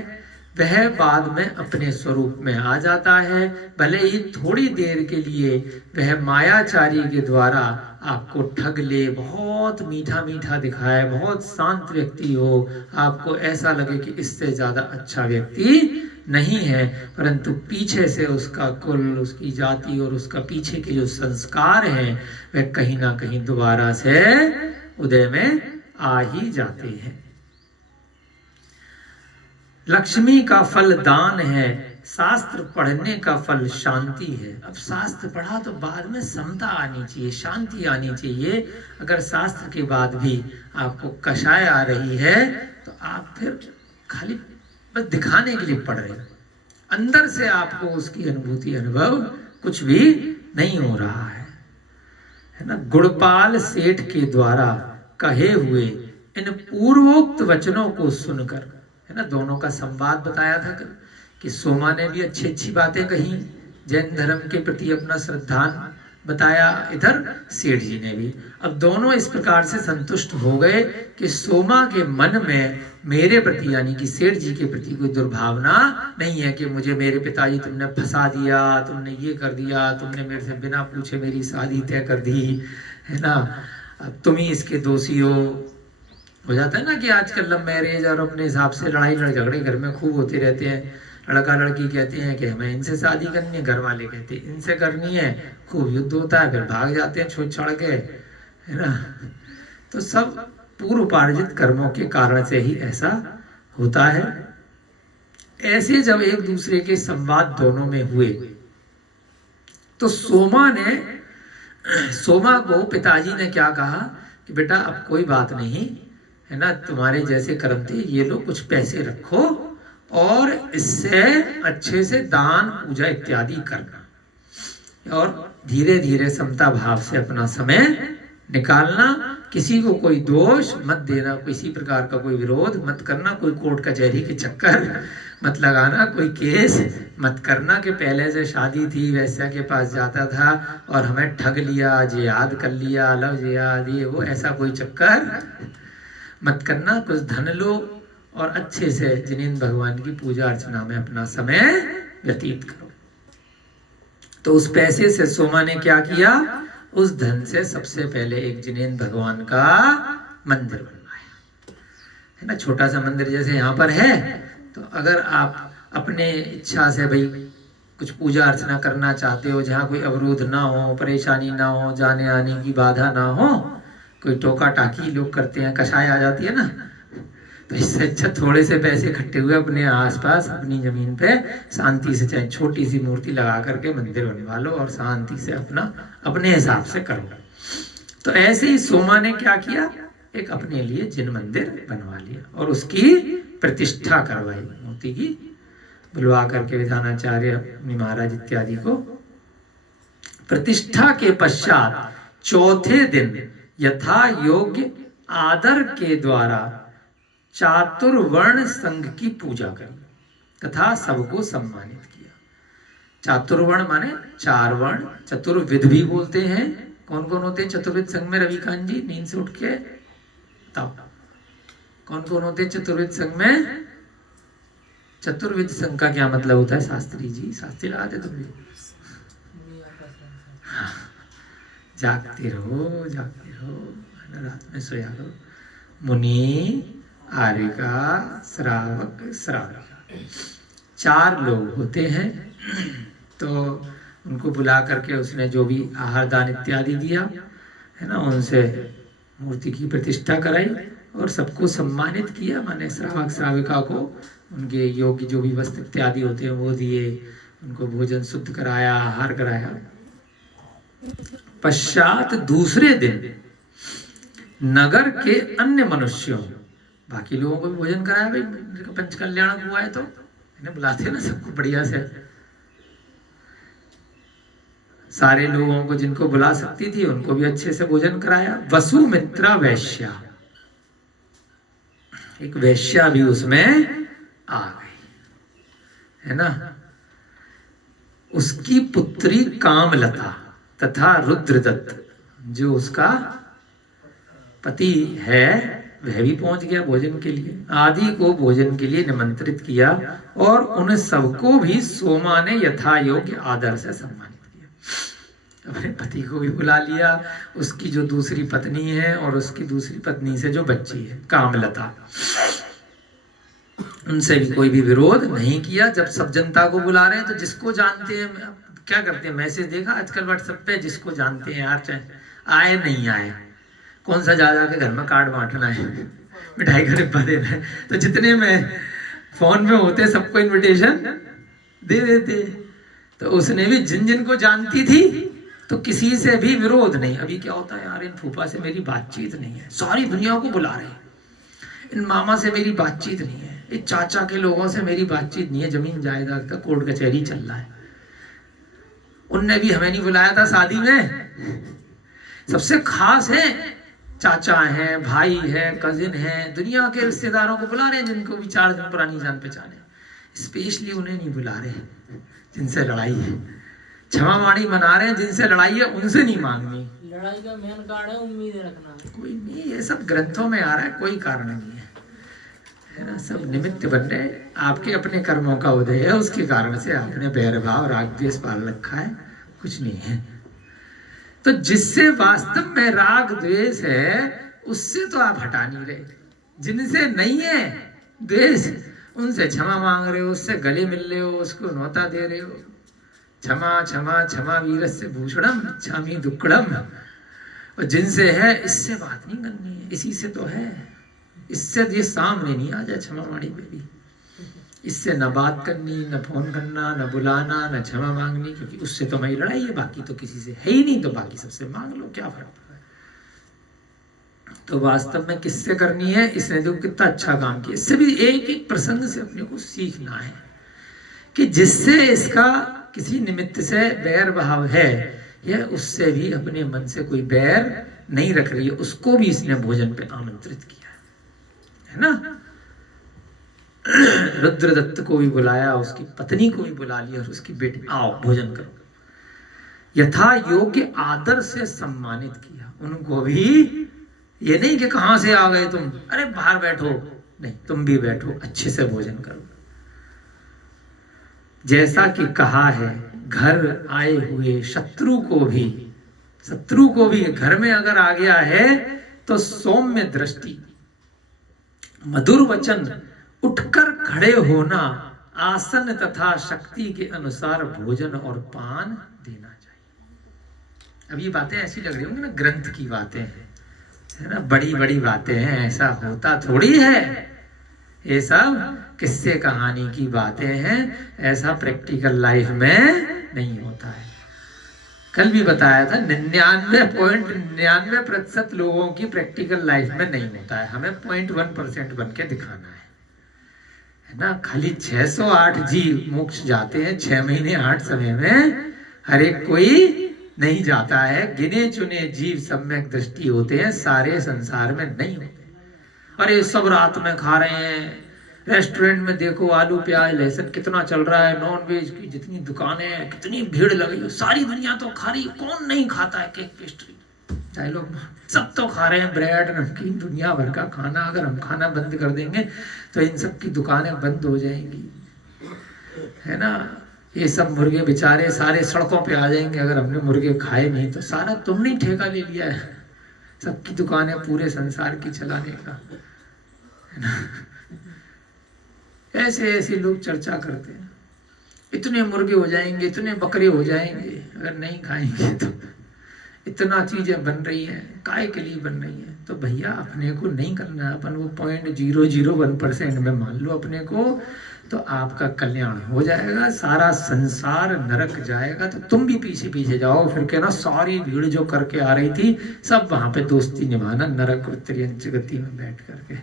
वह बाद में अपने स्वरूप में आ जाता है, भले ही थोड़ी देर के लिए वह मायाचारी के द्वारा आपको ठग ले, बहुत मीठा मीठा दिखाए, बहुत शांत व्यक्ति हो, आपको ऐसा लगे कि इससे ज्यादा अच्छा व्यक्ति नहीं है, परंतु पीछे से उसका कुल, उसकी जाति और उसका पीछे के जो संस्कार हैं वह कहीं ना कहीं दोबारा से उदय में आ ही जाते हैं। लक्ष्मी का फल दान है, शास्त्र पढ़ने का फल शांति है। अब शास्त्र पढ़ा तो बाद में समता आनी चाहिए, शांति आनी चाहिए। अगर शास्त्र के बाद भी आपको कषाय आ रही है तो आप फिर खाली बस दिखाने के लिए पढ़ रहे हैं, अंदर से आपको उसकी अनुभूति अनुभव कुछ भी नहीं हो रहा है ना। गुणपाल सेठ के द्वारा कहे हुए इन पूर्वोक्त वचनों को सुनकर, है ना, दोनों का संवाद बताया था कि सोमा ने भी अच्छी अच्छी बातें कही, जैन धर्म के प्रति अपना श्रद्धान बताया, इधर सेठ जी ने भी। अब दोनों इस प्रकार से संतुष्ट हो गए कि सोमा के मन में मेरे प्रति यानी कि सेठ जी के प्रति कोई दुर्भावना नहीं है कि मुझे मेरे पिताजी तुमने फंसा दिया, तुमने ये कर दिया, तुमने मेरे से बिना पूछे मेरी शादी तय कर दी, है ना, अब तुम ही इसके दोषी हो जाता है ना कि आजकल लव मैरिज और अपने हिसाब से लड़ाई झगड़े घर में खूब होते रहते हैं। लड़का लड़की कहते हैं कि हमें इनसे शादी करनी है, घर वाले कहते हैं इनसे करनी है, खूब युद्ध होता है, फिर भाग जाते हैं छोड़ छाड़ के, है ना। तो सब पूर्व उपार्जित कर्मों के कारण से ही ऐसा होता है। ऐसे जब एक दूसरे के संवाद दोनों में हुए तो सोमा को पिताजी ने क्या कहा कि बेटा अब कोई बात नहीं, है ना, तुम्हारे जैसे कर्म थे, ये लो कुछ पैसे रखो और इससे अच्छे से दान पूजा इत्यादि करना और धीरे धीरे समता भाव से अपना समय निकालना, किसी को कोई दोष मत देना, किसी प्रकार का कोई विरोध मत करना, कोई कोर्ट कचहरी के चक्कर मत लगाना, कोई केस मत करना कि पहले से शादी थी वैसा के पास जाता था और हमें ठग लिया, जिहाद कर लिया, लव जिहाद, ये वो, ऐसा कोई चक्कर मत करना। कुछ धन लो और अच्छे से जिनेंद्र भगवान की पूजा अर्चना में अपना समय व्यतीत करो। तो उस पैसे से सोमा ने क्या किया, उस धन से सबसे पहले एक जिनेंद्र भगवान का मंदिर बनवाया, है ना, छोटा सा मंदिर जैसे यहाँ पर है। तो अगर आप अपने इच्छा से भाई कुछ पूजा अर्चना करना चाहते हो, जहाँ कोई अवरोध ना हो, परेशानी ना हो, जाने आने की बाधा ना हो, कोई टोका टाकी लोग करते हैं, कषाय आ जाती है ना, तो इससे अच्छा थोड़े से पैसे इकट्ठे हुए अपने आसपास अपनी जमीन पे शांति से चाहे छोटी सी मूर्ति लगा करके मंदिर बनवा लो और शांति से अपना अपने हिसाब से करो। तो ऐसे ही सोमा ने क्या किया, एक अपने लिए जिन मंदिर बनवा लिया और उसकी प्रतिष्ठा करवाई, मूर्ति की बुलवा करके विधानाचार्य महाराज इत्यादि को। प्रतिष्ठा के पश्चात चौथे दिन यथा योग्य आदर के द्वारा चातुर्वर्ण संघ की पूजा करी तथा सबको सम्मानित किया। चातुर्वर्ण माने चार वर्ण, चतुर्विध भी बोलते हैं। कौन कौन होते हैं चतुर्विध संघ में? रविकांत जी नींद से उठ के बताओ, कौन कौन होते हैं चतुर्विध संघ में? चतुर्विध संघ का क्या मतलब होता है शास्त्री जी? शास्त्री लगाते तुम भी? जागते रहो, रात में सोया करो। मुनि, आर्यिका, श्रावक, श्राविका, चार लोग होते हैं। तो उनको बुला करके उसने जो भी आहार दान इत्यादि दिया, है ना, उनसे मूर्ति की प्रतिष्ठा कराई और सबको सम्मानित किया। माने श्रावक श्राविका को उनके योग्य जो भी वस्त्र इत्यादि होते हैं वो दिए, उनको भोजन शुद्ध कराया, आहार कराया। पश्चात दूसरे दिन नगर के अन्य मनुष्यों, बाकी लोगों को भी भोजन कराया। भाई पंच कल्याण हुआ है तो इन्हें बुलाते ना सबको बढ़िया से, सारे लोगों को जिनको बुला सकती थी उनको भी अच्छे से भोजन कराया। वसुमित्रा वैश्या, एक वैश्या भी उसमें आ गई, है ना। उसकी पुत्री कामलता तथा रुद्रदत्त, जो उसका पति है, वह भी पहुंच गया भोजन के लिए। आदि को भोजन के लिए निमंत्रित किया और उन सबको भी सोमा ने यथा योग्य आदर से सम्मानित किया। अपने पति को भी बुला लिया, उसकी जो दूसरी पत्नी है और उसकी दूसरी पत्नी से जो बच्ची है कामलता, उनसे भी कोई भी विरोध नहीं किया। जब सब जनता को बुला रहे हैं तो जिसको जानते हैं, क्या करते हैं, मैसेज देखा आजकल व्हाट्सएप पे, जिसको जानते हैं यार, चाहे आए नहीं आए, कौन सा जा के घर में कार्ड बांटना है, मिठाई का डिब्बा देना है, तो जितने में फोन में होते सबको इनविटेशन दे देते। तो उसने भी जिन जिन को जानती थी तो किसी से भी विरोध नहीं। अभी क्या होता है यार, इन फूफा से मेरी बातचीत नहीं है, सारी दुनिया को बुला रहे हैं, इन मामा से मेरी बातचीत नहीं है, इस चाचा के लोगों से मेरी बातचीत नहीं है, जमीन जायदाद का कोर्ट कचहरी चल रहा है, उनने भी हमें नहीं बुलाया था शादी में। सबसे खास है, चाचा है, भाई है, कजिन है, दुनिया के रिश्तेदारों को बुला रहे हैं जिनको भी 4 दिन पुरानी जान पहचान है। स्पेशली उन्हें नहीं बुला रहे जिनसे लड़ाई है, क्षमा वाणी मना रहे हैं, जिनसे लड़ाई है उनसे नहीं मांगनी। लड़ाई का मेन कारण है उम्मीद रखना, कोई नहीं, ये सब ग्रंथों में आ रहा है, कोई कारण नहीं है ना। सब निमित्त बन रहे, आपके अपने कर्मों का उदय है, उसके कारण से आपने बैर भाव राग द्वेष पाल रखा है, कुछ नहीं है। तो जिससे वास्तव में राग द्वेष है उससे तो आप हटा नहीं रहे, जिनसे नहीं है द्वेष उनसे क्षमा मांग रहे हो, उससे गले मिल रहे हो, उसको न्योता दे रहे हो। क्षमा क्षमा क्षमा वीरस्य भूषणम इच्छामि दुक्कड़म। और जिनसे है इससे बात नहीं करनी है, इसी से तो है, इससे ये सामने नहीं आ जाए क्षमा वाणी पे भी, इससे न बात करनी, न फोन करना, न बुलाना, न क्षमा मांगनी, क्योंकि उससे तो मेरी लड़ाई है, बाकी तो किसी से है ही नहीं, तो बाकी सबसे मांग लो, क्या फर्क पड़ा है। तो वास्तव में किससे करनी है, इसने तो कितना अच्छा काम किया। इससे भी एक एक प्रसंग से अपने को सीखना है कि जिससे इसका किसी निमित्त से बैर भाव है, यह उससे भी अपने मन से कोई बैर नहीं रख रही है, उसको भी इसने भोजन पे आमंत्रित किया है ना। रुद्रदत्त को भी बुलाया, उसकी पत्नी को भी बुला लिया और उसकी बेटी, आओ भोजन करो, यथा योग्य आदर से सम्मानित किया। उनको भी ये नहीं कि कहां से आ गए तुम, अरे बाहर बैठो, नहीं, तुम भी बैठो, अच्छे से भोजन करो। जैसा कि कहा है, घर आए हुए शत्रु को भी घर में अगर आ गया है तो सौम्य दृष्टि, मधुर वचन, उठकर खड़े होना, आसन तथा शक्ति के अनुसार भोजन और पान देना चाहिए। अब ये बातें ऐसी लग रही होंगी ना, ग्रंथ की बातें हैं, है ना, बड़ी बड़ी बातें हैं, ऐसा होता थोड़ी है, ये सब किस्से कहानी की बातें हैं, ऐसा प्रैक्टिकल लाइफ में नहीं होता है। कल भी बताया था 99.99% लोगों की प्रैक्टिकल लाइफ में नहीं होता है, हमें 0.1% बन के दिखाना है ना। खाली 608 जीव मोक्ष जाते हैं 6 महीने 8 समय में, हर एक कोई नहीं जाता है, गिने चुने जीव सम्यक दृष्टि होते हैं, सारे संसार में नहीं होते। अरे सब रात में खा रहे हैं, रेस्टोरेंट में देखो आलू प्याज लहसुन कितना चल रहा है, नॉन वेज की जितनी दुकानें हैं, कितनी भीड़ लगी, सारी दुनिया तो खा रही, कौन नहीं खाता है केक पेस्ट्री, डायलॉग, सब तो खा रहे हैं, ब्रेड नमकीन दुनिया भर का खाना। अगर हम खाना बंद कर देंगे तो इन सब की दुकानें बंद हो जाएंगी, है ना। ये सब मुर्गे बेचारे सारे सड़कों पे आ जाएंगे, अगर हमने मुर्गे खाए नहीं तो। सारा तुमने ही ठेका ले लिया है सबकी दुकानें पूरे संसार की चलाने का, है ना। ऐसे ऐसे लोग चर्चा करते हैं, इतने मुर्गे हो जाएंगे, इतने बकरे हो जाएंगे अगर नहीं खाएंगे तो। इतना चीजें बन रही हैं, काय के लिए बन रही हैं? तो भैया अपने को नहीं करना है, अपन वो 0.001% में मान लो अपने को, तो आपका कल्याण हो जाएगा, सारा संसार नरक जाएगा। तो तुम भी पीछे पीछे जाओ, फिर कहना सारी भीड़ जो करके आ रही थी सब वहां पे दोस्ती निभाना नरक उत्तरीयंच गति में बैठ करके।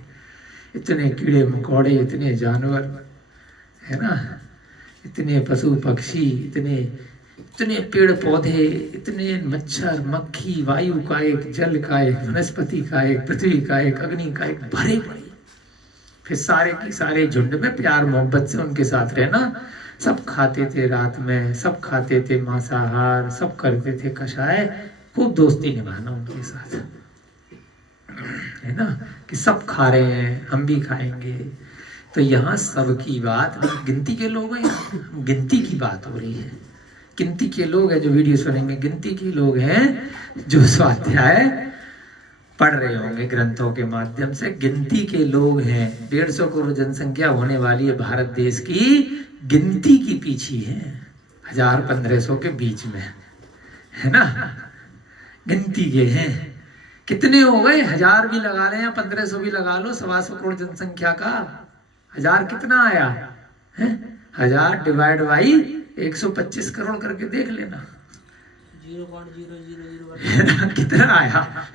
इतने कीड़े मकोड़े, इतने जानवर, है ना, इतने पशु पक्षी, इतने पेड़ पौधे, इतने मच्छर मक्खी, वायु का एक, जल का एक, वनस्पति का एक, पृथ्वी का एक, अग्नि का एक, भरे पड़े। फिर सारे की सारे झुंड में प्यार मोहब्बत से उनके साथ रहना। सब खाते थे रात में, सब खाते थे मांसाहार, सब करते थे कषाय, खूब दोस्ती निभाना उनके साथ, है ना, कि सब खा रहे हैं हम भी खाएंगे। तो यहाँ सबकी बात, गिनती के लोग हैं, गिनती की बात हो रही है, गिनती के लोग हैं जो वीडियो सुनेंगे, गिनती के लोग हैं जो स्वाध्याय पढ़ रहे होंगे ग्रंथों के माध्यम से, गिनती के लोग हैं। 150 करोड़ जनसंख्या होने वाली है भारत देश की, गिनती की पीछे है, 1000-1500 के बीच में, है ना, गिनती के हैं। कितने हो गए? 1000 भी लगा लें या 1500 भी लगा लो, 125 करोड़ जनसंख्या का 1000 कितना आया है? 1000 डिवाइड बाई 125 करोड़ करके देख लेना, 0.0001 कितना आया।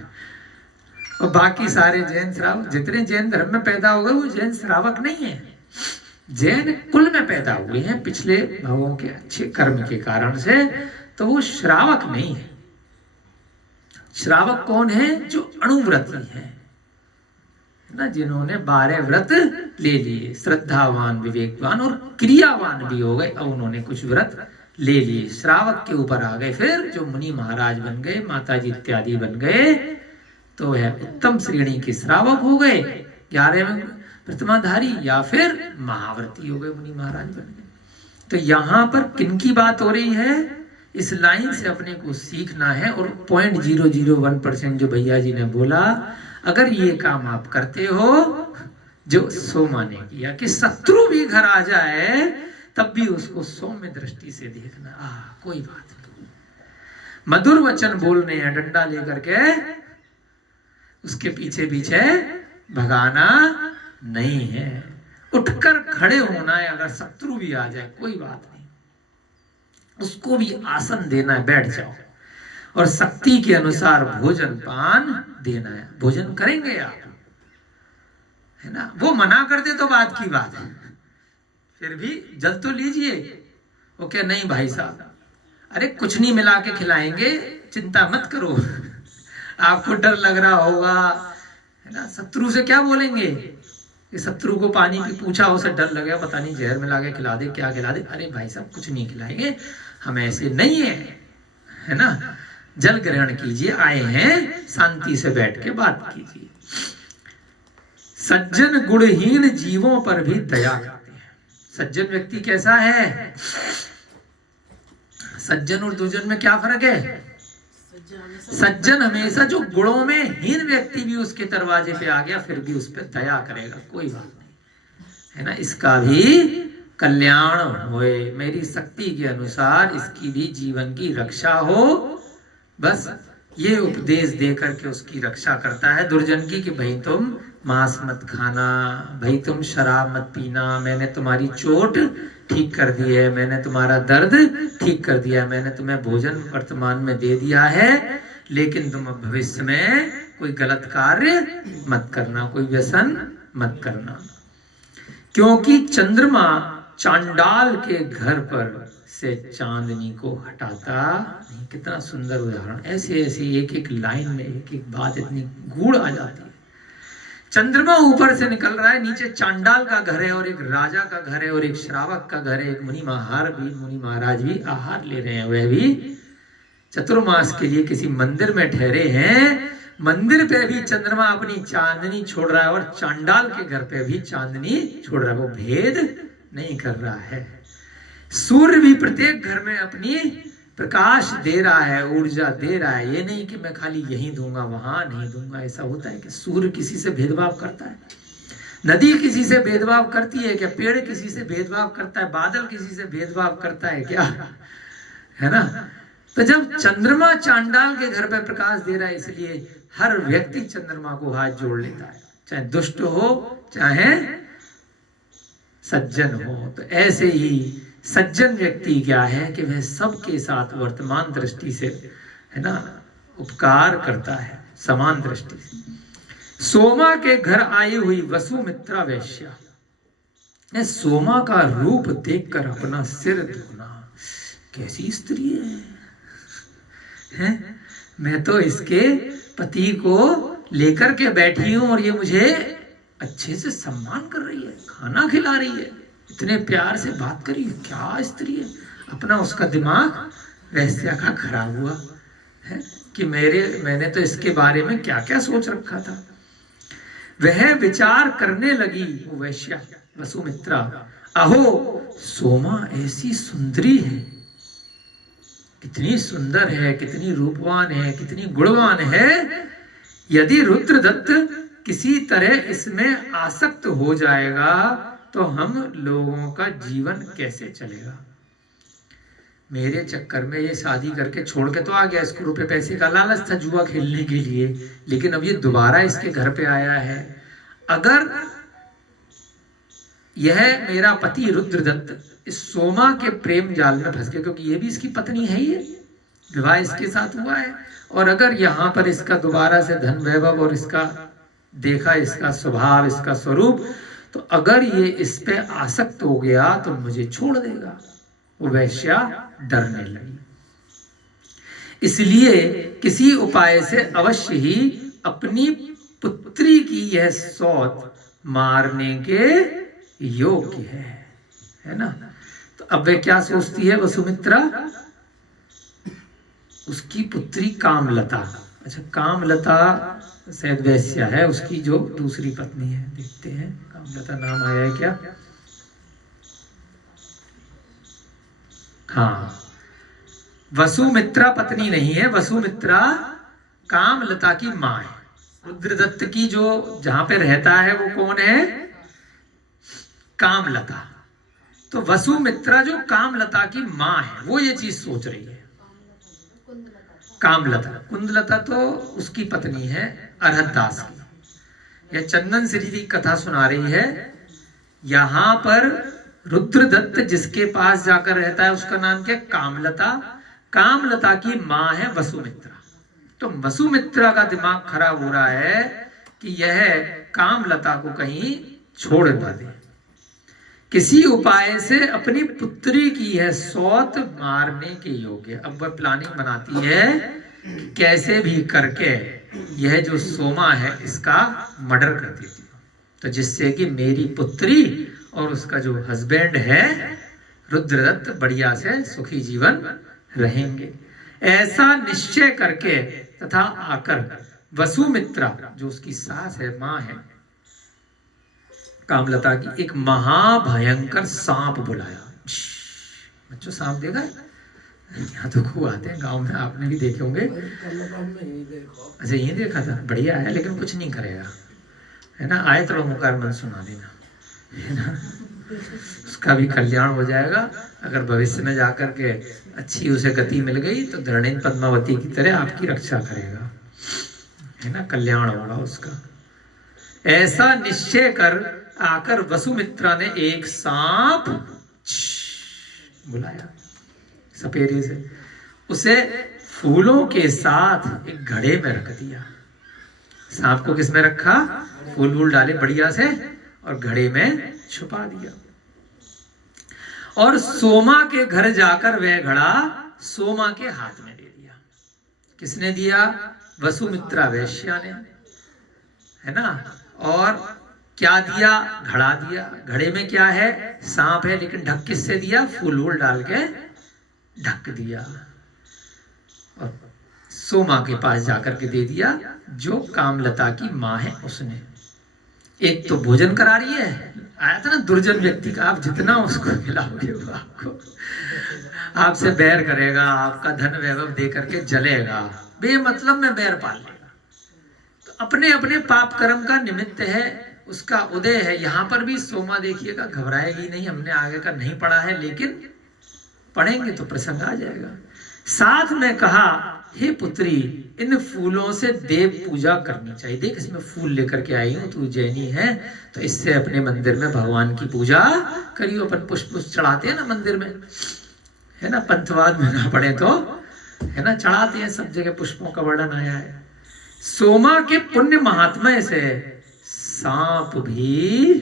और बाकी सारे जैन श्रावक, जितने जैन धर्म में पैदा हो गए वो जैन श्रावक नहीं है, जैन कुल में पैदा हुए हैं पिछले भवों के अच्छे कर्म के कारण से, तो वो श्रावक नहीं है। श्रावक कौन है? जो अणुव्रती है ना, जिन्होंने 12 व्रत ले लिए, श्रद्धावान, विवेकवान और क्रियावान भी हो गए, अब उन्होंने कुछ व्रत ले लिए, श्रावक के ऊपर आ गए। फिर जो मुनि महाराज बन गए, माताजी इत्यादि बन गए, तो है उत्तम श्रेणी के श्रावक हो गए, 11वें प्रतिमाधारी, या फिर महाव्रती हो गए, मुनि महाराज बन गए। तो यहाँ पर किनकी बात हो रही है? इस लाइन से अपने को सीखना है। और 0.001% जो भैया जी ने बोला, अगर ये काम आप करते हो, जो सोमा ने किया, कि शत्रु भी घर आ जाए तब भी उसको सौम्य दृष्टि से देखना, कोई बात नहीं, मधुर वचन बोलने हैं, डंडा लेकर के उसके पीछे पीछे भगाना नहीं है, उठकर खड़े होना है। अगर शत्रु भी आ जाए कोई बात नहीं, उसको भी आसन देना है, बैठ जाओ, और शक्ति के अनुसार भोजन पान देना है। भोजन करेंगे आप, है ना, वो मना कर दे तो बात की बात है, फिर भी जल तो लीजिए। वो क्या, नहीं भाई साहब, अरे कुछ नहीं मिला के खिलाएंगे, चिंता मत करो। आपको डर लग रहा होगा, है ना, शत्रु से क्या बोलेंगे कि शत्रु को पानी की पूछा, उसे डर लगे, पता नहीं जहर मिला के खिला दे, क्या खिला दे। अरे भाई साहब कुछ नहीं खिलाएंगे, हम ऐसे नहीं है ना, जल ग्रहण कीजिए, आए हैं शांति से बैठ के बात कीजिए। सज्जन गुणहीन जीवों पर भी दया करते हैं। सज्जन व्यक्ति कैसा है? सज्जन और दुर्जन में क्या फर्क है? सज्जन हमेशा, जो गुणों में हीन व्यक्ति भी उसके दरवाजे पे आ गया फिर भी उस पर दया करेगा, कोई बात नहीं, है ना, इसका भी कल्याण होए, मेरी शक्ति के अनुसार इसकी भी जीवन की रक्षा हो, बस ये उपदेश दे करके उसकी रक्षा करता है दुर्जन की, कि भाई तुम मांस मत खाना, भाई तुम शराब मत पीना, मैंने तुम्हारी चोट ठीक कर दी है, मैंने तुम्हारा दर्द ठीक कर दिया है, मैंने तुम्हें भोजन वर्तमान में दे दिया है, लेकिन तुम अब भविष्य में कोई गलत कार्य मत करना, कोई व्यसन मत करना। क्योंकि चंद्रमा चांडाल के घर पर से चांदनी को हटाता नहीं। कितना सुंदर उदाहरण, ऐसे ऐसे एक एक लाइन में एक एक बात इतनी गूढ़ आ जाती है। चंद्रमा ऊपर से निकल रहा है, नीचे चांडाल का घर है, और एक राजा का घर है, और एक श्रावक का घर है, एक मुनि महाराज भी आहार ले रहे हैं, वह भी चतुर्मास के लिए किसी मंदिर में ठहरे हैं। मंदिर पे भी चंद्रमा अपनी चांदनी छोड़ रहा है, और चांडाल के घर पे भी चांदनी छोड़ रहा है, वो भेद नहीं कर रहा है। सूर्य भी प्रत्येक घर में अपनी प्रकाश दे रहा है, ऊर्जा दे रहा है, ये नहीं कि मैं खाली यहीं दूंगा वहां नहीं दूंगा। ऐसा होता है कि सूर्य किसी से भेदभाव करता है? नदी किसी से भेदभाव करती है क्या? पेड़ किसी से भेदभाव करता है? बादल किसी से भेदभाव करता है क्या? है ना, तो जब चंद्रमा चांडाल के घर पे प्रकाश दे रहा है, इसलिए हर व्यक्ति चंद्रमा को हाथ जोड़ लेता है, चाहे दुष्ट हो चाहे सज्जन हो। तो ऐसे ही सज्जन व्यक्ति क्या है कि वह सबके साथ वर्तमान दृष्टि से, है ना, उपकार करता है, समान दृष्टि से। सोमा के घर आई हुई वसुमित्रा वैश्या ने सोमा का रूप देखकर अपना सिर धोना। कैसी स्त्री है? मैं तो इसके पति को लेकर के बैठी हूं और ये मुझे अच्छे से सम्मान कर रही है, खाना खिला रही है, इतने प्यार से बात करी। क्या स्त्री है? अपना उसका दिमाग वैश्या का खराब हुआ है कि मैंने तो इसके बारे में क्या क्या सोच रखा था। वह विचार करने लगी, वो वैश्या वसुमित्रा, अहो सोमा ऐसी सुंदरी है, कितनी सुंदर है, कितनी रूपवान है, कितनी गुणवान है। यदि रुद्रदत्त किसी तरह इसमें आसक्त हो जाएगा तो हम लोगों का जीवन कैसे चलेगा। मेरे चक्कर में ये शादी करके छोड़ के तो आ गया, इसको रुपए पैसे का लालच था जुआ खेलने के लिए, लेकिन अब ये दोबारा इसके घर पे आया है। अगर यह मेरा पति रुद्रदत्त इस सोमा के प्रेम जाल में फंस गया, क्योंकि ये भी इसकी पत्नी है, ये विवाह इसके साथ हुआ है, और अगर यहाँ पर इसका दोबारा से धन वैभव और इसका देखा, इसका स्वभाव, इसका स्वरूप, तो अगर ये इस पे आसक्त हो गया तो मुझे छोड़ देगा। वो वैश्या डरने लगी, इसलिए किसी उपाय से अवश्य ही अपनी पुत्री की यह सौत मारने के योग्य है ना। तो अब वे क्या सोचती है वसुमित्रा, उसकी पुत्री कामलता, अच्छा कामलता शायद वैश्या है, उसकी जो दूसरी पत्नी है, देखते हैं कामलता नाम आया है क्या। हाँ, वसुमित्रा पत्नी नहीं है, वसुमित्रा कामलता की मां है। रुद्रदत्त की जो जहां पे रहता है वो कौन है, कामलता। तो वसुमित्रा जो कामलता की मां है वो ये चीज सोच रही है। कामलता, कुंदलता तो उसकी पत्नी है अरहतदास की। यह चंदन श्री की कथा सुना रही है। यहां पर रुद्रदत्त जिसके पास जाकर रहता है उसका नाम क्या, कामलता। कामलता की मां है वसुमित्रा। तो वसुमित्रा का दिमाग खराब हो रहा है कि यह कामलता को कहीं छोड़ ना दे, किसी उपाय से अपनी पुत्री की है सौत मारने के योग्य। अब वह प्लानिंग बनाती है कि कैसे भी करके यह जो सोमा है इसका मर्डर कर देती हूँ, तो जिससे कि मेरी पुत्री और उसका जो हस्बैंड है रुद्रदत्त बढ़िया से सुखी जीवन रहेंगे। ऐसा निश्चय करके तथा आकर वसुमित्रा जो उसकी सास है, मां है कामलता की, एक महाभयंकर सांप बुलाया। बच्चों सांप देखा है? यहाँ तो खूब आते हैं गांव में, आपने भी देखे होंगे। अच्छा ये देखा था, बढ़िया है, लेकिन कुछ नहीं करेगा, है ना। आए तो मुकार मन सुना देना, है ना, उसका भी कल्याण हो जाएगा। अगर भविष्य में जाकर के अच्छी उसे गति मिल गई तो धरणीन पद्मावती की तरह आपकी रक्षा करेगा, है ना, कल्याण होगा उसका। ऐसा निश्चय कर आकर वसुमित्रा ने एक सांप बुलाया सपेरे से, उसे फूलों के साथ एक घड़े में रख दिया। सांप को किसमें रखा, फूल वूल डाले बढ़िया से और घड़े में छुपा दिया। और सोमा के घर जाकर वह घड़ा सोमा के हाथ में दे दिया। किसने दिया, वसुमित्रा वैश्या ने, है ना। और क्या दिया, घड़ा दिया। घड़े में क्या है, सांप है, लेकिन ढक किससे दिया, फूल वूल डाल के ढक दिया। और सोमा के पास जाकर के दे दिया, जो कामलता की मां है उसने। एक तो भोजन करा रही है, आया था ना दुर्जन व्यक्ति का, आप जितना उसको खिलाओगे वो आपको आपसे बैर करेगा, आपका धन वैभव दे करके जलेगा, बेमतलब में बैर पाल लेगा। तो अपने अपने पाप कर्म का निमित्त है, उसका उदय है। यहां पर भी सोमा देखिएगा घबराएगी नहीं, हमने आगे का नहीं पढ़ा है लेकिन पढ़ेंगे तो प्रसंग आ जाएगा। साथ में कहा, हे पुत्री, इन फूलों से देव पूजा करनी चाहिए। देख इसमें फूल लेकर के आई हूं, तू जैनी है तो इससे अपने मंदिर में भगवान की पूजा करियो। अपन पुष्प चढ़ाते हैं ना मंदिर में, है ना, पंथवाद में ना पड़े तो, है ना, चढ़ाते हैं, सब जगह पुष्पों का वर्णन आया है। सोमा के पुण्य महात्म्य से सांप भी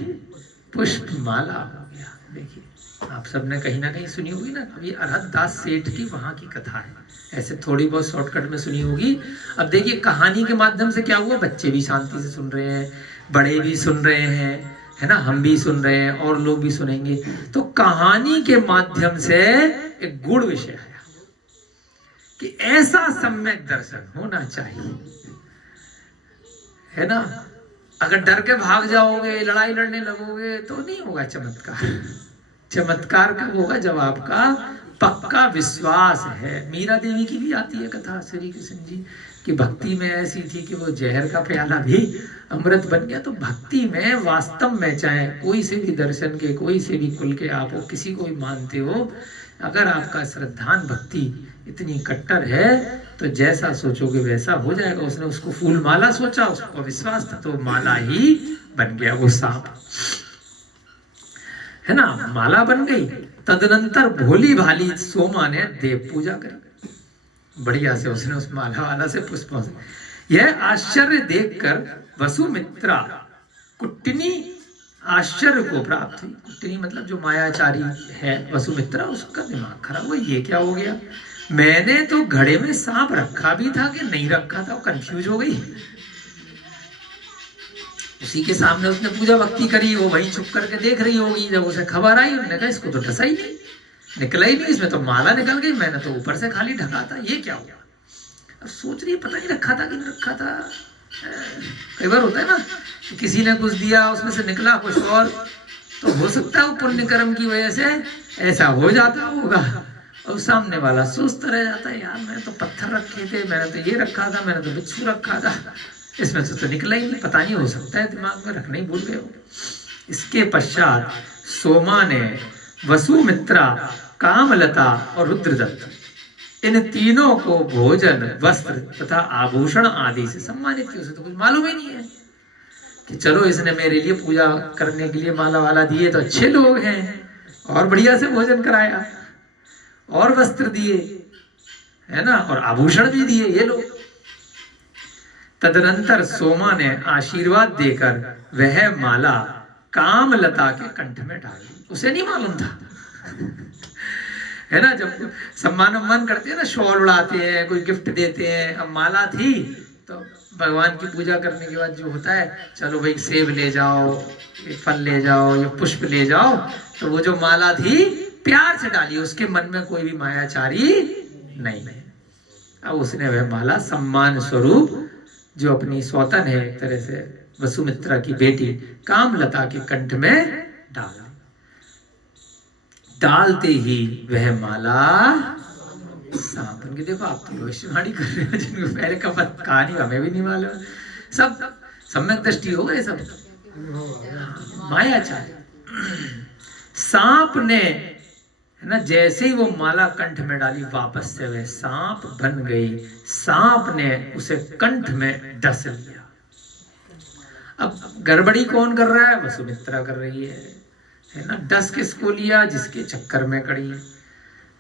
पुष्प माला हो गया। देखिए, आप सबने कहीं ना कहीं सुनी होगी ना, अभी अरहत दास सेठ की वहां की कथा है, ऐसे थोड़ी बहुत शॉर्टकट में सुनी होगी। अब देखिए कहानी के माध्यम से क्या हुआ, बच्चे भी शांति से सुन रहे हैं, बड़े भी सुन रहे हैं, है ना, हम भी सुन रहे हैं और लोग भी सुनेंगे। तो कहानी के माध्यम से एक गुण विषय आया कि ऐसा सम्यक दर्शन होना चाहिए, है ना। अगर डर के भाग जाओगे, लड़ाई लड़ने लगोगे तो नहीं होगा चमत्कार। चमत्कार कब होगा, जब आपका पक्का विश्वास है। मीरा देवी की भी आती है कथा, श्री कृष्ण जी की भक्ति में ऐसी थी कि वो जहर का प्याला भी अमृत बन गया। तो भक्ति में वास्तव में, चाहे कोई से भी दर्शन के, कोई से भी कुल के आप हो, किसी को भी मानते हो, अगर आपका श्रद्धान भक्ति इतनी कट्टर है तो जैसा सोचोगे वैसा हो जाएगा। उसने उसको फूल माला सोचा, उसको विश्वास था तो माला ही बन गया वो सांप, है ना, माला बन गई। तदनंतर भोली भाली सोमा ने देव पूजा करी, बढ़िया से उसने उस माला वाला से पुष्पों से। यह आश्चर्य देखकर वसुमित्रा कुट्टिनी आश्चर्य को प्राप्त हुई। कुट्टिनी मतलब जो मायाचारी है वसुमित्रा, उसका दिमाग खराब हुआ, ये क्या हो गया, मैंने तो घड़े में सांप रखा भी था कि नहीं रखा था, वो कंफ्यूज हो गई। उसी के सामने उसने पूजा भक्ति करी, वो वहीं छुप करके देख रही होगी। जब उसे खबर आई, उन्होंने कहा इसको तो डसा ही नहीं, निकला ही नहीं, इसमें तो माला निकल गई, मैंने तो ऊपर से खाली ढका था, ये क्या हुआ। अब सोच रही पता नहीं रखा था कि नहीं रखा था। कई बार होता है ना कि किसी ने कुछ दिया, उसमें से निकला कुछ और, तो हो सकता है वो पुण्य कर्म की वजह से ऐसा हो जाता होगा। और सामने वाला सोचता रह जाता है, यार मैंने तो पत्थर रखे थे, मैंने तो ये रखा था, मैंने तो बिच्छू रखा था, इसमें से तो निकला ही नहीं, पता नहीं, हो सकता है दिमाग में रखना ही भूल गए हो। इसके पश्चात सोमा ने वसुमित्रा, कामलता और रुद्रदत्त इन तीनों को भोजन, वस्त्र तथा आभूषण आदि से सम्मानित किया। उसे तो कुछ मालूम ही नहीं है कि चलो इसने मेरे लिए पूजा करने के लिए माला वाला दिए तो अच्छे लोग हैं, और बढ़िया से भोजन कराया और वस्त्र दिए, है ना, और आभूषण भी दिए ये लोग। तदनंतर सोमा ने आशीर्वाद देकर वह माला कामलता के कंठ में डाल दी। उसे नहीं मालूम था, है ना, जब सम्मान करते हैं ना, शॉल उड़ाते हैं, कोई गिफ्ट देते हैं। अब माला थी तो भगवान की पूजा करने के बाद जो होता है, चलो भाई सेब ले जाओ, ये फल ले जाओ, ये पुष्प ले जाओ, तो वो जो माला थी प्यार से डाली, उसके मन में कोई भी मायाचारी नहीं है। अब उसने वह माला सम्मान स्वरूप, जो अपनी सौतन है एक तरह से, वसुमित्रा की बेटी कामलता के कंठ में डाला। डालते ही वह माला सांप बन गई। देखो आप तो भविष्यवाणी कर रहे हो, जिनको पहले का कहानी हमें भी नहीं मालूम, सब सम्यक दृष्टि हो गए, सब मायाचारी। सांप ने, है ना, जैसे ही वो माला कंठ में डाली, वापस से वह सांप बन गई। सांप ने उसे कंठ में डस लिया। अब गड़बड़ी कौन कर रहा है, वसुमित्रा कर रही है ना। डस किसको लिया, जिसके चक्कर में पड़ी,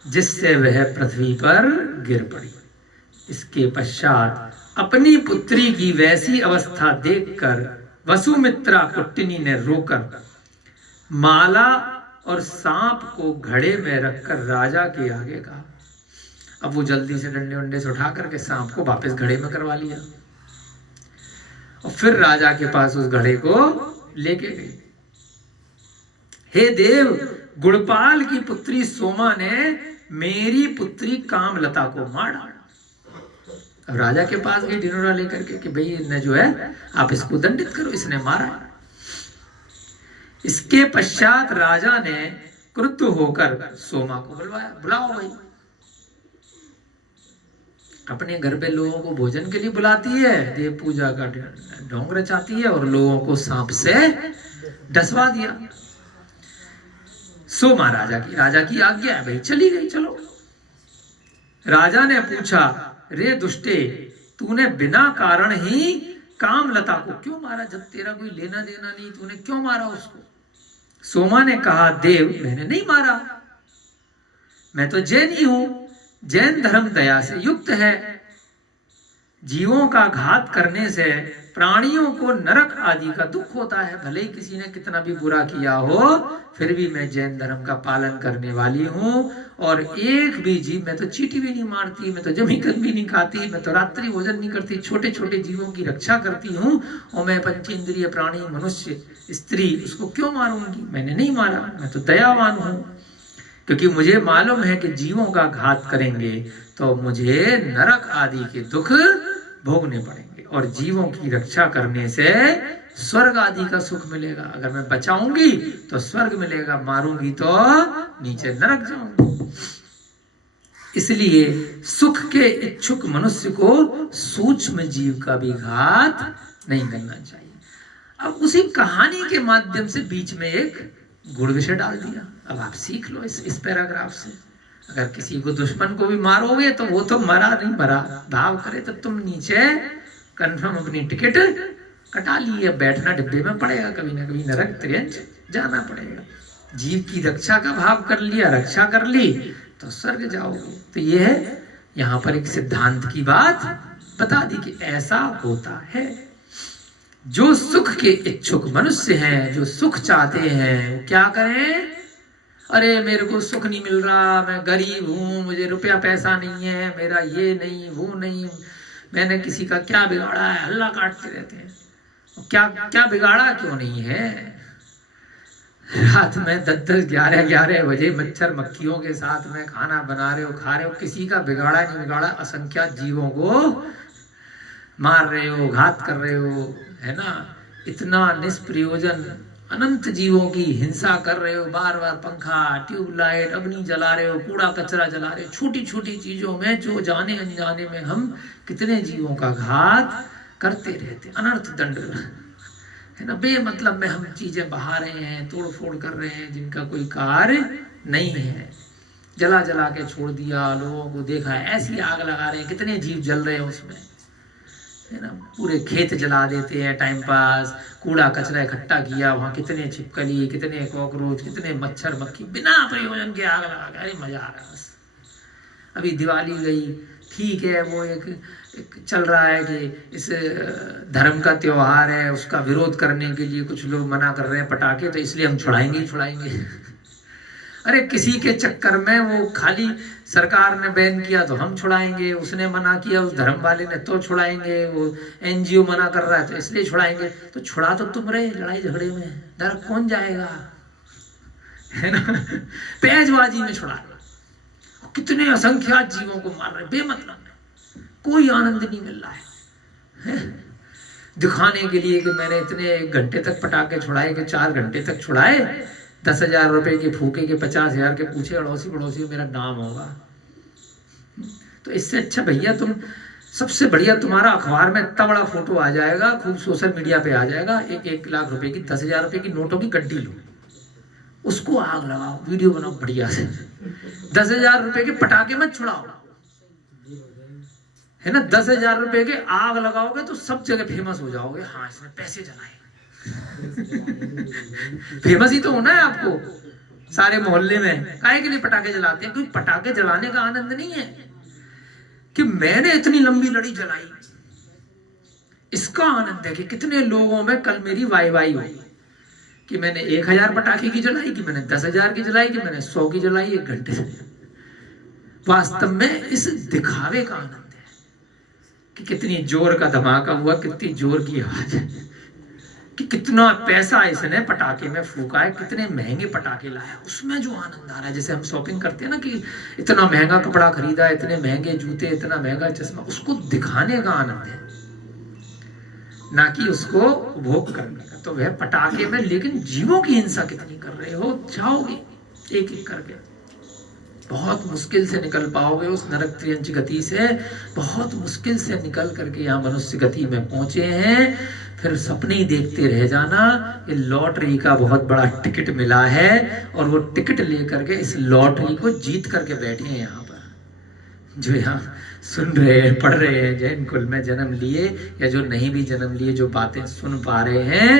जिससे वह पृथ्वी पर गिर पड़ी। इसके पश्चात अपनी पुत्री की वैसी अवस्था देखकर वसुमित्रा कुट्टिनी ने रोकर माला और सांप को घड़े में रखकर राजा के आगे कहा। अब वो जल्दी से डंडे वंडे से उठा करके सांप को वापस घड़े में करवा लिया, और फिर राजा के पास उस घड़े को लेके गई। हे देव, गुणपाल की पुत्री सोमा ने मेरी पुत्री कामलता को मार डाला। अब राजा के पास गई ढिंढोरा लेकर के कि भाई इन्हें जो है आप इसको दंडित करो, इसने मारा। इसके पश्चात राजा ने क्रुद्ध होकर सोमा को बुलवाया। बुलाओ भाई। अपने घर पे लोगों को भोजन के लिए बुलाती है, देव पूजा का ढोंग रचाती है, और लोगों को सांप से डसवा दिया। सोमा राजा की आज्ञा है भाई, चली गई। चलो राजा ने पूछा, रे दुष्टे, तूने बिना कारण ही कामलता को क्यों मारा? जब तेरा कोई लेना देना नहीं, तूने क्यों मारा उसको? सोमा ने कहा, देव, मैंने नहीं मारा, मैं तो जैन ही हूं। जैन धर्म दया से युक्त है। जीवों का घात करने से प्राणियों को नरक आदि का दुख होता है। भले ही किसी ने कितना भी बुरा किया हो, फिर भी मैं जैन धर्म का पालन करने वाली हूँ। और एक भी जीव, मैं तो चींटी भी नहीं मारती, मैं तो जमीकन भी नहीं खाती, मैं तो रात्रि भोजन नहीं करती, छोटे छोटे जीवों की रक्षा करती हूँ। और मैं पंचेंद्रिय प्राणी, मनुष्य, स्त्री, उसको क्यों मारूंगी? मैंने नहीं मारा, मैं तो दयावान हूँ। क्योंकि मुझे मालूम है कि जीवों का घात करेंगे तो मुझे नरक आदि के दुख भोगने पड़ेंगे, और जीवों की रक्षा करने से स्वर्ग आदि का सुख मिलेगा। अगर मैं बचाऊंगी तो स्वर्ग मिलेगा, मारूंगी तो नीचे नरक जाऊंगी। इसलिए सुख के इच्छुक मनुष्य को सूक्ष्म जीव का भी घात नहीं करना चाहिए। अब उसी कहानी के माध्यम से बीच में एक गुड़ विषय डाल दिया। अब आप सीख लो इस पैराग्राफ से। अगर किसी को, दुश्मन को भी मारोगे तो वो तो मरा नहीं मरा, भाव करे तो तुम नीचे कंफर्म अपनी टिकट कटा ली है, बैठना डिब्बे में पड़ेगा, कभी ना कभी नरक त्रियंच जाना पड़ेगा। जीव की रक्षा का भाव कर लिया, रक्षा कर ली तो स्वर्ग जाओगे। तो ये है यहाँ पर एक सिद्धांत की बात बता दी कि ऐसा होता है। जो सुख के इच्छुक मनुष्य हैं, जो सुख चाहते हैं, क्या करें? अरे मेरे को सुख नहीं मिल रहा, मैं गरीब हूँ, मुझे रुपया पैसा नहीं है, मेरा ये नहीं वो नहीं, मैंने किसी का क्या बिगाड़ा है, हल्ला काटते रहते हैं। क्या क्या बिगाड़ा क्यों नहीं है? रात में 10-10, 11-11 बजे मच्छर मक्खियों के साथ में खाना बना रहे हो, खा रहे हो, किसी का बिगाड़ा नहीं बिगाड़ा, असंख्यात जीवों को मार रहे हो, घात कर रहे हो, है ना? इतना निष्प्रयोजन अनंत जीवों की हिंसा कर रहे हो, बार बार पंखा, ट्यूबलाइट, अग्नि जला रहे हो, कूड़ा कचरा जला रहे हो, छोटी छोटी चीजों में, जो जाने अनजाने में हम कितने जीवों का घात करते रहते, अनर्थ दंड, है ना? बेमतलब में हम चीजें बहा रहे हैं, तोड़ फोड़ कर रहे हैं, जिनका कोई कार्य नहीं है। जला जला के छोड़ दिया, लोगों को देखा है, ऐसी आग लगा रहे हैं, कितने जीव जल रहे हैं उसमें, है ना? पूरे खेत जला देते हैं टाइम पास, कूड़ा कचरा इकट्ठा किया, वहां कितने छिपकली, कितने कॉकरोच, कितने मच्छर मक्खी, बिना प्रयोजन के आग लगा के, अरे मजा आ रहा है। बस अभी दिवाली गई, ठीक है, वो एक चल रहा है कि इस धर्म का त्योहार है, उसका विरोध करने के लिए कुछ लोग मना कर रहे हैं पटाखे, तो इसलिए हम छुड़ाएंगे ही छुड़ाएंगे। अरे किसी के चक्कर में वो खाली सरकार ने बैन किया तो हम छुड़ाएंगे, उसने मना किया उस धर्म वाले ने तो छुड़ाएंगे, वो एनजीओ मना कर रहा है तो इसलिए छुड़ाएंगे। तो छुड़ा तो तुम रहे लड़ाई झगड़े में, नरक कौन जाएगा, है ना? पैजबाजी में छुड़ा रहे, कितने असंख्यात जीवों को मार रहे बेमतलब में, कोई आनंद नहीं मिल रहा है, दिखाने के लिए कि मैंने इतने घंटे तक पटाखे छुड़ाए, कि 4 घंटे तक छुड़ाए, 10,000 रुपए के फूके के 50,000 के पूछे अड़ोसी पड़ोसी मेरा नाम होगा। तो इससे अच्छा भैया तुम, सबसे बढ़िया तुम्हारा अखबार में इतना बड़ा फोटो आ जाएगा, खूब सोशल मीडिया पे आ जाएगा, 1-1 लाख रुपए की, 10,000 रुपए की नोटों की गड्डी लो, उसको आग लगाओ, वीडियो बनाओ बढ़िया से, 10,000 रुपए के पटाखे मत छुड़ाओ, है ना? 10,000 रुपए के आग लगाओगे तो सब जगह फेमस हो जाओगे, हाँ इसने पैसे जलाए। फेमस ही तो होना है आपको सारे मोहल्ले में। काहे के लिए पटाखे जलाते हैं? क्योंकि पटाखे जलाने का आनंद नहीं है कि मैंने इतनी लंबी लड़ी जलाई, इसका आनंद है कि कितने लोगों में कल मेरी वाई वाई हुई कि मैंने 1000 पटाखे की जलाई, कि मैंने 10,000 की जलाई, कि मैंने 100 की जलाई 1 घंटे से। वास्तव में इस दिखावे का आनंद है कि कितनी जोर का धमाका हुआ, कितनी जोर की आवाज है, कि कितना पैसा इसने पटाखे में फूका है, कितने महंगे पटाखे लाया, उसमें जो आनंद आ रहा है। जैसे हम शॉपिंग करते हैं ना, कि इतना महंगा कपड़ा खरीदा, इतने महंगे जूते, इतना महंगा चश्मा, उसको दिखाने का आनंद है, ना कि उसको उपभोग करने का। तो वह पटाखे में, लेकिन जीवों की हिंसा कितनी कर रहे हो, जाओगे एक एक करके, बहुत मुश्किल से निकल पाओगे उस नरक त्रियंच गति से, बहुत मुश्किल से निकल करके यहाँ मनुष्य गति में पहुंचे हैं। फिर सपने ही देखते रह जाना, ये लॉटरी का बहुत बड़ा टिकट मिला है, और वो टिकट लेकर के इस लॉटरी को जीत करके बैठे हैं यहाँ पर, जो यहाँ सुन रहे हैं, पढ़ रहे हैं, जैन कुल में जन्म लिए या जो नहीं भी जन्म लिए, जो बातें सुन पा रहे हैं,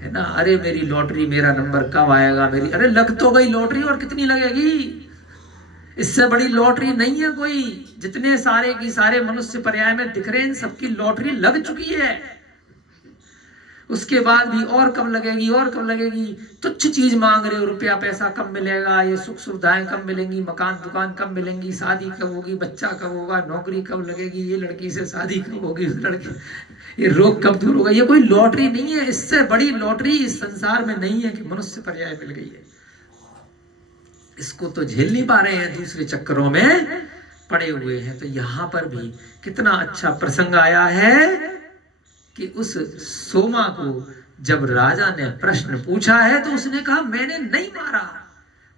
है ना, अरे मेरी लॉटरी, मेरा नंबर कब आएगा, मेरी, अरे लग तो गई लॉटरी, और कितनी लगेगी? इससे बड़ी लॉटरी नहीं है कोई। जितने सारे की सारे मनुष्य पर्याय में दिख रहे हैं, सबकी लॉटरी लग चुकी है। उसके बाद भी और कब लगेगी, और कब लगेगी? तुच्छ चीज मांग रहे हो, रुपया पैसा कब मिलेगा, ये सुख सुविधाएं कब मिलेंगी, मकान दुकान कब मिलेंगी, शादी कब होगी, बच्चा कब होगा, नौकरी कब लगेगी, ये लड़की से शादी कब होगी, उस लड़के, ये रोग कब दूर होगा। ये कोई लॉटरी नहीं है। इससे बड़ी लॉटरी इस संसार में नहीं है कि मनुष्य पर्याय मिल गई है। इसको तो झेल नहीं पा रहे हैं, दूसरे चक्करों में पड़े हुए हैं। तो यहां पर भी कितना अच्छा प्रसंग आया है कि उस सोमा को जब राजा ने प्रश्न पूछा है तो उसने कहा मैंने नहीं मारा,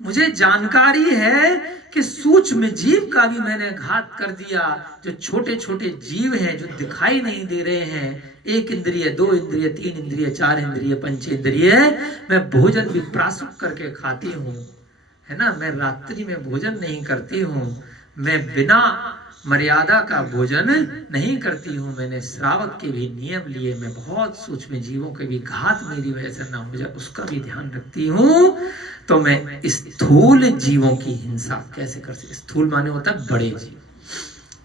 मुझे जानकारी है कि सूक्ष्म जीव का भी मैंने घात कर दिया। जो छोटे छोटे जीव हैं, जो दिखाई नहीं दे रहे हैं, 1 इंद्रिय, 2 इंद्रिय, 3 इंद्रिय, 4 इंद्रिय, 5 इंद्रिय, मैं भोजन भी प्रासुक करके खाती हूँ, है ना, मैं रात्रि में भोजन नहीं करती हूँ, मैं बिना मर्यादा का भोजन नहीं करती हूँ, मैंने श्रावक के भी नियम लिए, मैं बहुत सूक्ष्म जीवों के भी घात मेरी वजह से ना हो जाए उसका भी ध्यान रखती हूँ। तो मैं स्थूल जीवों की हिंसा कैसे कर सकती? स्थूल माने होता है बड़े जीव,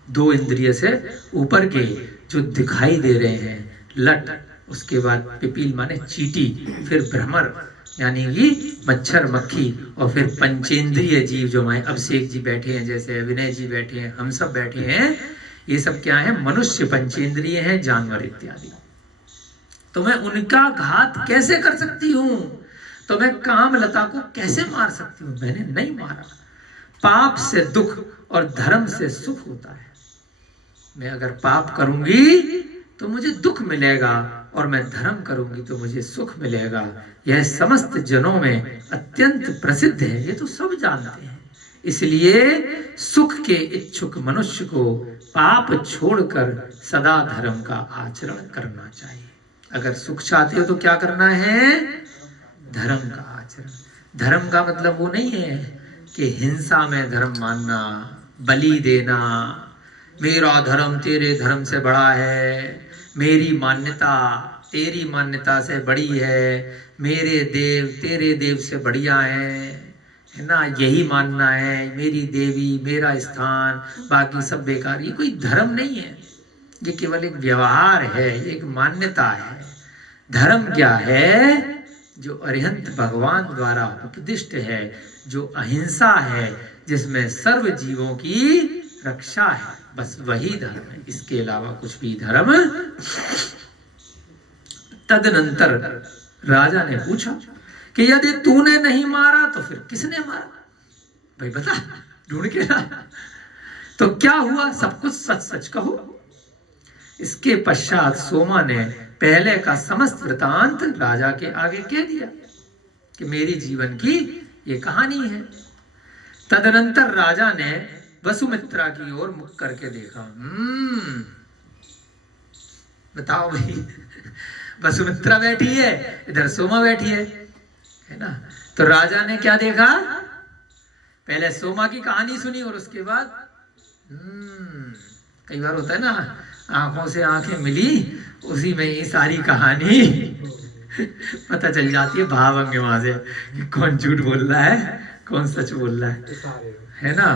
2 इंद्रिय से ऊपर के जो दिखाई दे रहे हैं, लट, उसके बाद पिपील माने चींटी, फिर भ्रमर यानी कि मच्छर मक्खी, और फिर पंचेंद्रिय जीव जो हमारे अभिषेक जी बैठे हैं, जैसे विनय जी बैठे हैं, हम सब बैठे हैं, ये सब क्या है? मनुष्य पंचेंद्रिय हैं, जानवर इत्यादि। तो मैं उनका घात कैसे कर सकती हूँ? तो मैं कामलता को कैसे मार सकती हूँ? मैंने नहीं मारा। पाप से दुख और धर्म से सुख होता है। मैं अगर पाप करूंगी तो मुझे दुख मिलेगा, और मैं धर्म करूंगी तो मुझे सुख मिलेगा। यह समस्त जनों में अत्यंत प्रसिद्ध है, ये तो सब जानते हैं। इसलिए सुख के इच्छुक मनुष्य को पाप छोड़कर सदा धर्म का आचरण करना चाहिए। अगर सुख चाहते हो तो क्या करना है? धर्म का आचरण। धर्म का मतलब वो नहीं है कि हिंसा में धर्म मानना, बलि देना, मेरा धर्म तेरे धर्म से बड़ा है, मेरी मान्यता तेरी मान्यता से बड़ी है, मेरे देव तेरे देव से बढ़िया है ना, यही मानना है, मेरी देवी मेरा स्थान, बाकी सब बेकार। ये कोई धर्म नहीं है, ये केवल एक व्यवहार है, एक मान्यता है। धर्म क्या है? जो अरिहंत भगवान द्वारा उपदिष्ट है, जो अहिंसा है, जिसमें सर्व जीवों की रक्षा है, बस वही धर्म है, इसके अलावा कुछ भी धर्म। तदनंतर राजा ने पूछा कि यदि तूने नहीं मारा तो फिर किसने मारा? भाई बता, ढूंढ के ला। तो क्या हुआ? सब कुछ सच सच कहो। इसके पश्चात सोमा ने पहले का समस्त वृतांत राजा के आगे कह दिया कि मेरी जीवन की ये कहानी है। तदनंतर राजा ने वसुमित्रा की ओर मुख करके देखा। बताओ भाई, वसुमित्रा बैठी है, इधर सोमा बैठी है ना। तो राजा ने क्या देखा? पहले सोमा की कहानी सुनी और उसके बाद कई बार होता है ना, आंखों से आंखें मिली, उसी में ये सारी कहानी पता चल जाती है भावभंगिमा से कि कौन झूठ बोल रहा है, कौन सच बोल रहा है ना।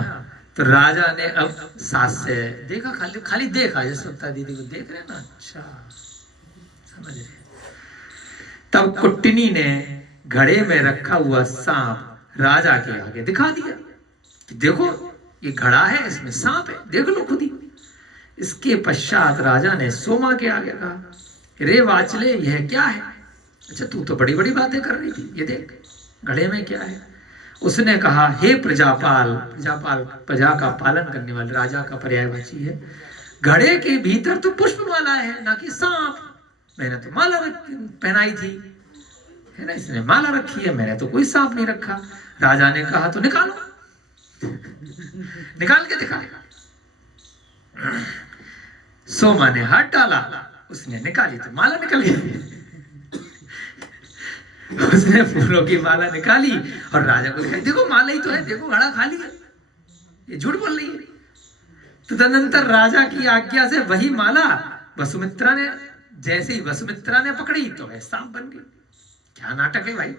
तो राजा ने अब सास से देखा, खाली देखा, जसवंता दीदी को देख रहे ना, अच्छा समझ रहे। तब कुट्टिनी ने घड़े में रखा हुआ सांप राजा के आगे दिखा दिया कि देखो ये घड़ा है, इसमें सांप है, देख लो खुद ही। इसके पश्चात राजा ने सोमा के आगे कहा, रे वाचले यह क्या है? अच्छा तू तो बड़ी बड़ी बातें कर रही थी, ये देख घड़े में क्या है। उसने कहा, हे प्रजापाल, प्रजापाल प्रजा का पालन करने वाले, राजा का पर्यायवाची है, घड़े के भीतर तो पुष्पमाला है, ना कि सांप। मैंने तो माला पहनाई थी, है ना, इसने माला रखी है, मैंने तो कोई सांप नहीं रखा। राजा ने कहा तो निकालो, निकाल के दिखा। सोमा ने हाथ डाला, उसने निकाली तो माला निकल गई। उसने फूलों की माला निकाली और राजा को दिखाई, देखो माला ही तो है, देखो घड़ा खाली है, ये झूठ बोल रही है। तदनंतर राजा की आज्ञा से वही माला वसुमित्रा ने, जैसे ही वसुमित्रा ने पकड़ी तो वह सांप बन गई। क्या नाटक है भाई,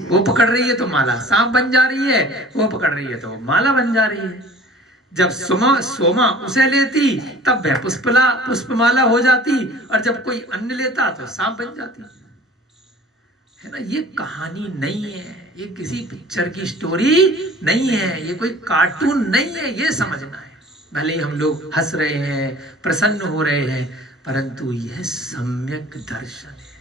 वो पकड़ रही है तो माला सांप बन जा रही है, वो पकड़ रही है तो वो माला बन जा रही है। जब सोमा उसे लेती तब वह पुष्पमाला हो जाती, और जब कोई अन्य लेता तो सांप बन जाती है ना। ये कहानी नहीं है, ये किसी पिक्चर की स्टोरी नहीं है, ये कोई कार्टून नहीं है, ये समझना है। भले ही हम लोग हंस रहे हैं, प्रसन्न हो रहे हैं, परंतु यह सम्यक दर्शन है।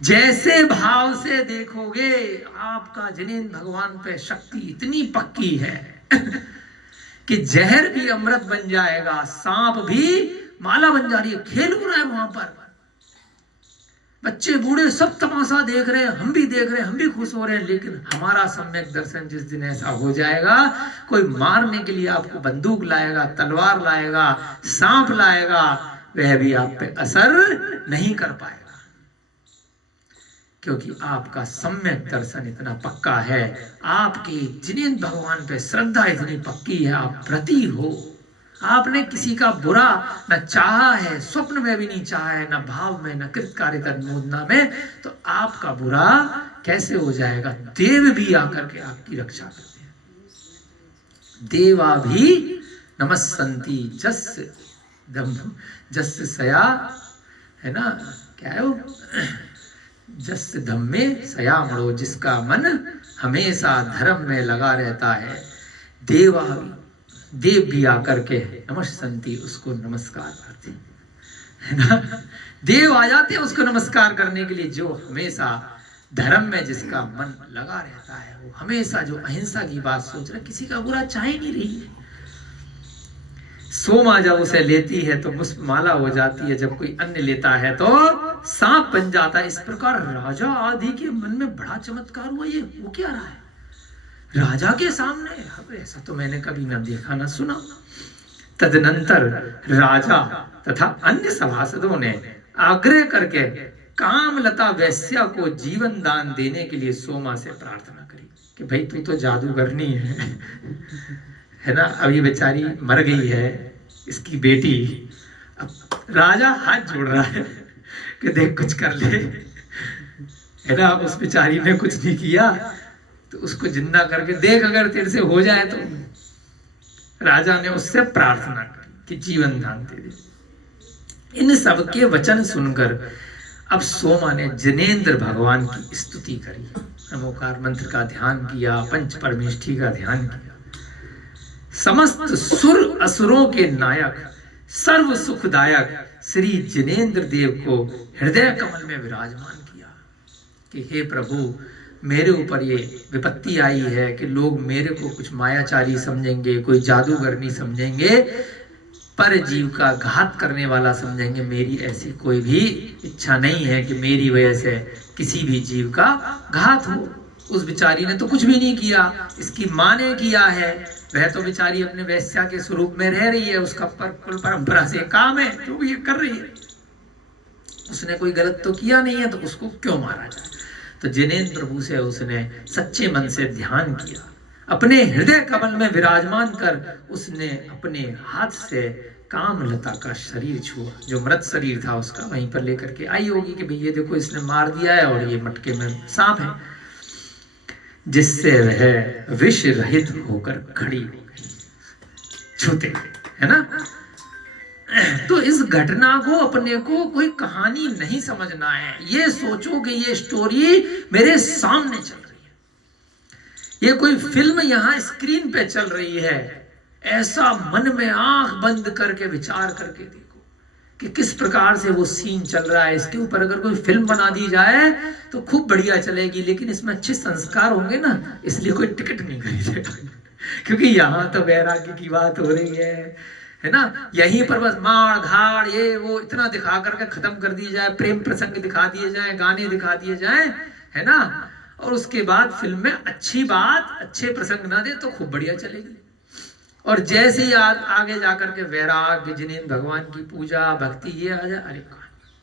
जैसे भाव से देखोगे, आपका जिनेंद्र भगवान पे शक्ति इतनी पक्की है कि जहर भी अमृत बन जाएगा, सांप भी माला बन जा रही है। खेल हो रहा है वहां पर, बच्चे बूढ़े सब तमाशा देख रहे हैं, हम भी देख रहे हैं, हम भी खुश हो रहे हैं। लेकिन हमारा सम्यक दर्शन जिस दिन ऐसा हो जाएगा, कोई मारने के लिए आपको बंदूक लाएगा, तलवार लाएगा, सांप लाएगा, वह भी आप पे असर नहीं कर पाएगा, क्योंकि आपका सम्यक दर्शन इतना पक्का है, आपकी जिनेंद्र भगवान पे श्रद्धा इतनी पक्की है, आप व्रती हो। आपने किसी का बुरा न चाहा है, स्वप्न में भी नहीं चाहा है, न भाव में, न कृतकार्य तन्मोदना में, तो आपका बुरा कैसे हो जाएगा। देव भी आकर के आपकी रक्षा करते हैं। देवा भी नमस्सन्ति जस्य सया, है ना, क्या है वो, जस धम्मे सयामणो, जिसका मन हमेशा धर्म में लगा रहता है। देव भी आकर के नमस्सन्ति, उसको नमस्कार करते है ना। देव आ जाते हैं उसको नमस्कार करने के लिए, जो हमेशा धर्म में जिसका मन लगा रहता है, वो हमेशा जो अहिंसा की बात सोच रहा है, किसी का बुरा चाह ही नहीं रही है। सोमा जब उसे लेती है तो पुष्पमाला हो जाती है, जब कोई अन्य लेता है तो सांप बन जाता है। इस प्रकार राजा आदि के मन में बड़ा चमत्कार हुआ। ये वो क्या रहा है राजा के सामने, अब ऐसा तो मैंने कभी ना देखा ना सुना। तदनंतर राजा तथा अन्य सभासदों ने आग्रह करके कामलता वैश्या को जीवन दान देने के लिए सोमा से प्रार्थना करी कि भाई तू तो जादूगरनी है ना, अब ये बेचारी मर गई है, इसकी बेटी। अब राजा हाथ जोड़ रहा है कि देख कुछ कर ले, है ना। उस बेचारी ने कुछ नहीं किया तो उसको जिंदा करके देख, अगर तेरे से हो जाए तो। राजा ने उससे प्रार्थना की कि जीवन दान दे दे। इन सब के वचन सुनकर अब सोमा ने जिनेंद्र भगवान की स्तुति करी, नमोकार मंत्र का ध्यान किया, पंच परमेष्ठी का ध्यान किया। समस्त सुर असुरों के नायक, सर्व सुखदायक श्री जिनेंद्र देव को हृदय कमल में विराजमान किया कि हे प्रभु, मेरे ऊपर ये विपत्ति आई है कि लोग मेरे को कुछ मायाचारी समझेंगे, कोई जादूगरनी समझेंगे, पर जीव का घात करने वाला समझेंगे। मेरी ऐसी कोई भी इच्छा नहीं है कि मेरी वजह से किसी भी जीव का घात हो। उस बेचारी ने तो कुछ भी नहीं किया, इसकी माँ ने किया है। वह तो बेचारी अपने वैश्या के स्वरूप में रह रही है, उसका कुल परंपरा से काम है जो ये कर रही है। उसने कोई गलत तो किया नहीं है, तो उसको क्यों मारा जाए। तो जिनेंद्र प्रभु से उसने सच्चे मन से ध्यान किया, अपने हृदय कमल में विराजमान कर उसने अपने हाथ से कामलता का शरीर छुआ, जो मृत शरीर था उसका, वहीं पर लेकर के आई होगी कि भैया देखो इसने मार दिया है और ये मटके में सांप है, जिससे वह विष रहित होकर खड़ी हो गई, छूते, है ना। तो इस घटना को अपने को कोई कहानी नहीं समझना है, ये सोचो कि ये स्टोरी मेरे सामने चल रही है, ये कोई फिल्म यहाँ स्क्रीन पे चल रही है। ऐसा मन में आंख बंद करके विचार करके देखो कि किस प्रकार से वो सीन चल रहा है। इसके ऊपर अगर कोई फिल्म बना दी जाए तो खूब बढ़िया चलेगी, लेकिन इसमें अच्छे संस्कार होंगे ना, इसलिए कोई टिकट नहीं खरीदेगा क्योंकि यहाँ तो वैराग्य की बात हो रही है ना। यहीं पर बस मार धाड़ ये वो इतना दिखा करके खत्म कर दिया जाए, प्रेम प्रसंग दिखा दिए जाए, गाने दिखा दिए जाए, है ना, और उसके बाद फिल्म में अच्छी बात, अच्छे प्रसंग ना दे तो खूब बढ़िया चलेगी। और जैसे ही आगे जाकर के वैराग्य, जिनेंद्र भगवान की पूजा, भक्ति, ये आ जाए, अरे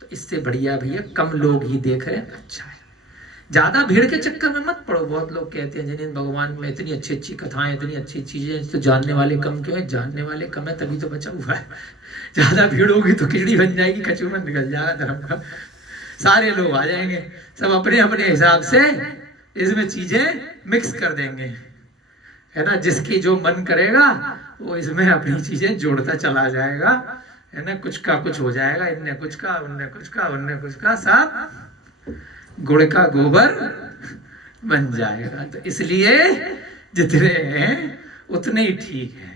तो इससे बढ़िया भैया कम लोग ही देख रहे हैं, अच्छा है। ज्यादा भीड़ के चक्कर में मत पड़ो। बहुत लोग कहते हैं जिन्हें भगवान में इतनी अच्छी अच्छी कथाएं, इतनी अच्छी चीजें, तो जानने वाले कम क्यों है? जानने वाले कम है तभी तो बचा हुआ है। ज्यादा भीड़ होगी तो खिचड़ी बन जाएगी, कचूमन निकल जाएगा धर्म का। सारे लोग आ जाएंगे, सब अपने अपने हिसाब से इसमें चीजें मिक्स कर देंगे, है ना। जिसकी जो मन करेगा वो इसमें अपनी चीजें जोड़ता चला जाएगा, है ना। कुछ का कुछ हो जाएगा, इनने कुछ का, उनने कुछ का, उनने कुछ का, सब गुड़ का गोबर बन जाएगा। तो इसलिए जितने हैं उतने ही ठीक है।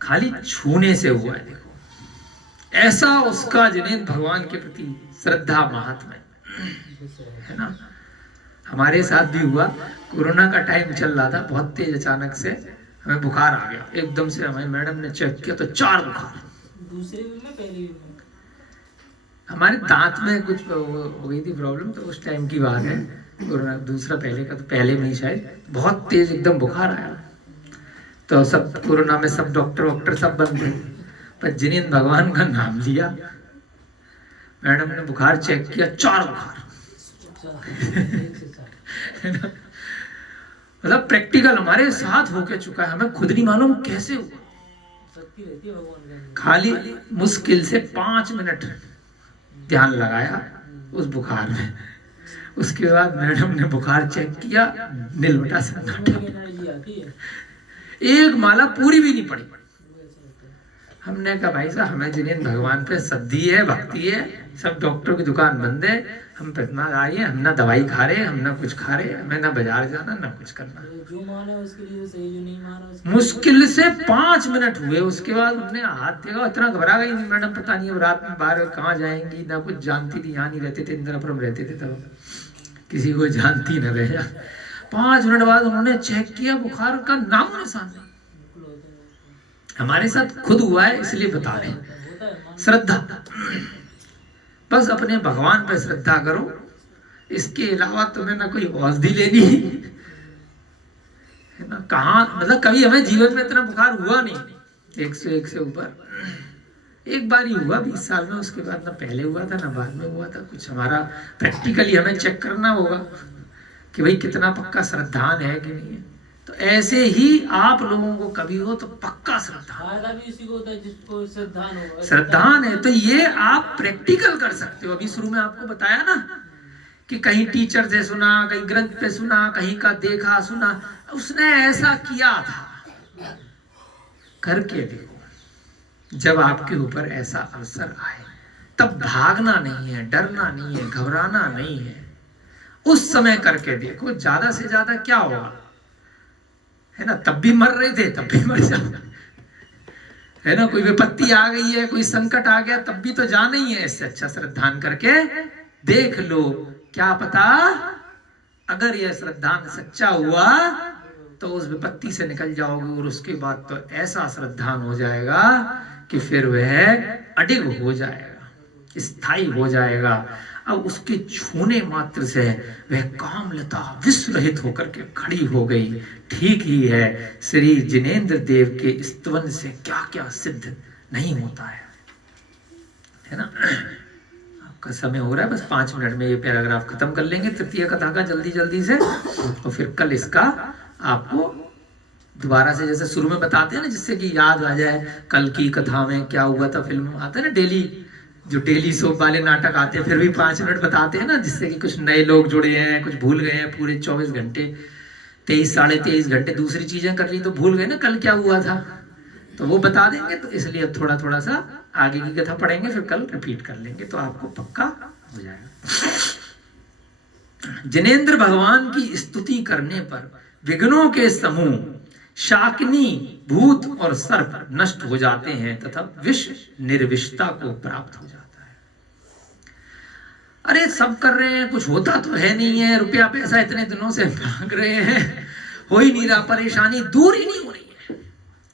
खाली छूने से हुआ है, देखो ऐसा उसका जिन्हें भगवान के प्रति श्रद्धा महात्मा है ना। हमारे साथ भी हुआ, कोरोना का टाइम चल रहा था, बहुत तेज अचानक से हमें बुखार आ गया एकदम से। हमें मैडम ने चेक किया तो 4 बुखार। दूसरे वीक में पहले वीक में हमारे दांत में कुछ हो गई थी प्रॉब्लम, तो उस टाइम की बात है। कोरोना दूसरा पहले का, तो पहले में ही शायद बहुत तेज एकदम बुखार आया। तो सब कोरोना में सब डॉक्टर सब बंद थे, पर जिन्हें भगवान का नाम लिया, मैडम ने बुखार चेक किया 4 बुखार। मतलब प्रैक्टिकल हमारे साथ होके चुका है, हमें खुद नहीं मालूम कैसे हुआ। शक्ति रहती है भगवान के। खाली मुश्किल से 5 मिनट ध्यान लगाया उस बुखार में, उसके बाद मैडम ने बुखार चेक किया, नीलबटा सन्नाटा, एनर्जी आती है। एक माला पूरी भी नहीं पड़ी। हमने कहा भाई साहब हमें जिन्हें भगवान पे श्रद्धि है, भक्ति है, सब डॉक्टरों की दुकान बंद है, हम पटना आए हैं, हम ना दवाई खा रहे, हम ना कुछ खा रहे, हमें ना बाजार जाना ना कुछ करना। जो माना उसके लिए सही, जो नहीं माना उसके मुश्किल से 5 मिनट हुए, उसके बाद उन्होंने हाथ देखा, इतना घबरा गई मैडम, पता नहीं अब रात में बाहर कहाँ जाएंगी, ना कुछ जानती थी। यहाँ नहीं रहते थे, इंदिरापुरम रहते थे तब, किसी को जानती न रहे। 5 मिनट बाद उन्होंने चेक किया, बुखार का नाम निशान नहीं। हमारे साथ खुद हुआ है इसलिए बता रहे हैं। श्रद्धा, बस अपने भगवान पर श्रद्धा करो, इसके अलावा तुम्हें ना कोई औषधि लेनी है ना। कहाँ मतलब कभी हमें जीवन में इतना बुखार हुआ नहीं, 101 से ऊपर एक बार ही हुआ 20 साल में, उसके बाद ना पहले हुआ था ना बाद में हुआ था कुछ। हमारा प्रैक्टिकली हमें चेक करना होगा कि भाई कितना पक्का श्रद्धान है कि नहीं है। तो ऐसे ही आप लोगों को कभी हो तो पक्का फायदा भी इसी को होता है जिसको श्रद्धान होगा। श्रद्धान है तो ये आप प्रैक्टिकल कर सकते हो। अभी शुरू में आपको बताया ना कि कहीं टीचर से सुना, कहीं ग्रंथ पे सुना, कहीं का देखा सुना, उसने ऐसा किया था, करके देखो। जब आपके ऊपर ऐसा अवसर आए तब भागना नहीं है, डरना नहीं है, घबराना नहीं है, उस समय करके देखो। ज्यादा से ज्यादा क्या होगा, है ना। तब भी मर रहे थे, तब भी मर जाओ, है ना। कोई विपत्ति आ गई है, कोई संकट आ गया, तब भी तो जाना ही है। इससे अच्छा श्रद्धान करके देख लो, क्या पता अगर यह श्रद्धान सच्चा हुआ तो उस विपत्ति से निकल जाओगे, और उसके बाद तो ऐसा श्रद्धान हो जाएगा कि फिर वह अडिग हो जाएगा, स्थायी हो जाएगा। अब उसके छूने मात्र से वह कामलता विश्व रहित होकर के खड़ी हो गई। ठीक ही है, श्री जिनेंद्र देव के स्तवन से क्या क्या सिद्ध नहीं होता है ना। आपका समय हो रहा है, बस 5 मिनट में ये पैराग्राफ खत्म कर लेंगे तृतीय कथा का जल्दी जल्दी से, और फिर कल इसका आपको दोबारा से जैसे शुरू में बताते हैं ना, जिससे कि याद आ जाए कल की कथा में क्या हुआ था। फिल्म आते हैं ना डेली, जो डेली सोप वाले नाटक आते हैं, फिर भी 5 मिनट बताते हैं ना, जिससे कि कुछ नए लोग जुड़े हैं, कुछ भूल गए हैं। पूरे 24 घंटे 23 साढ़े 23 घंटे दूसरी चीजें कर ली तो भूल गए ना कल क्या हुआ था, तो वो बता देंगे। तो इसलिए अब थोड़ा थोड़ा सा आगे की कथा पढ़ेंगे, फिर कल रिपीट कर लेंगे, तो आपको पक्का हो जाएगा। जिनेंद्र भगवान की स्तुति करने पर विघ्नों के समूह शाकिनी, भूत और सर्प नष्ट हो जाते हैं तथा विश्व निर्विष्टता को प्राप्त हो जाता है। अरे सब कर रहे हैं, कुछ होता तो है नहीं है, रुपया पैसा इतने दिनों से मांग रहे हैं, हो ही नहीं रहा, परेशानी दूर ही नहीं हो रही है।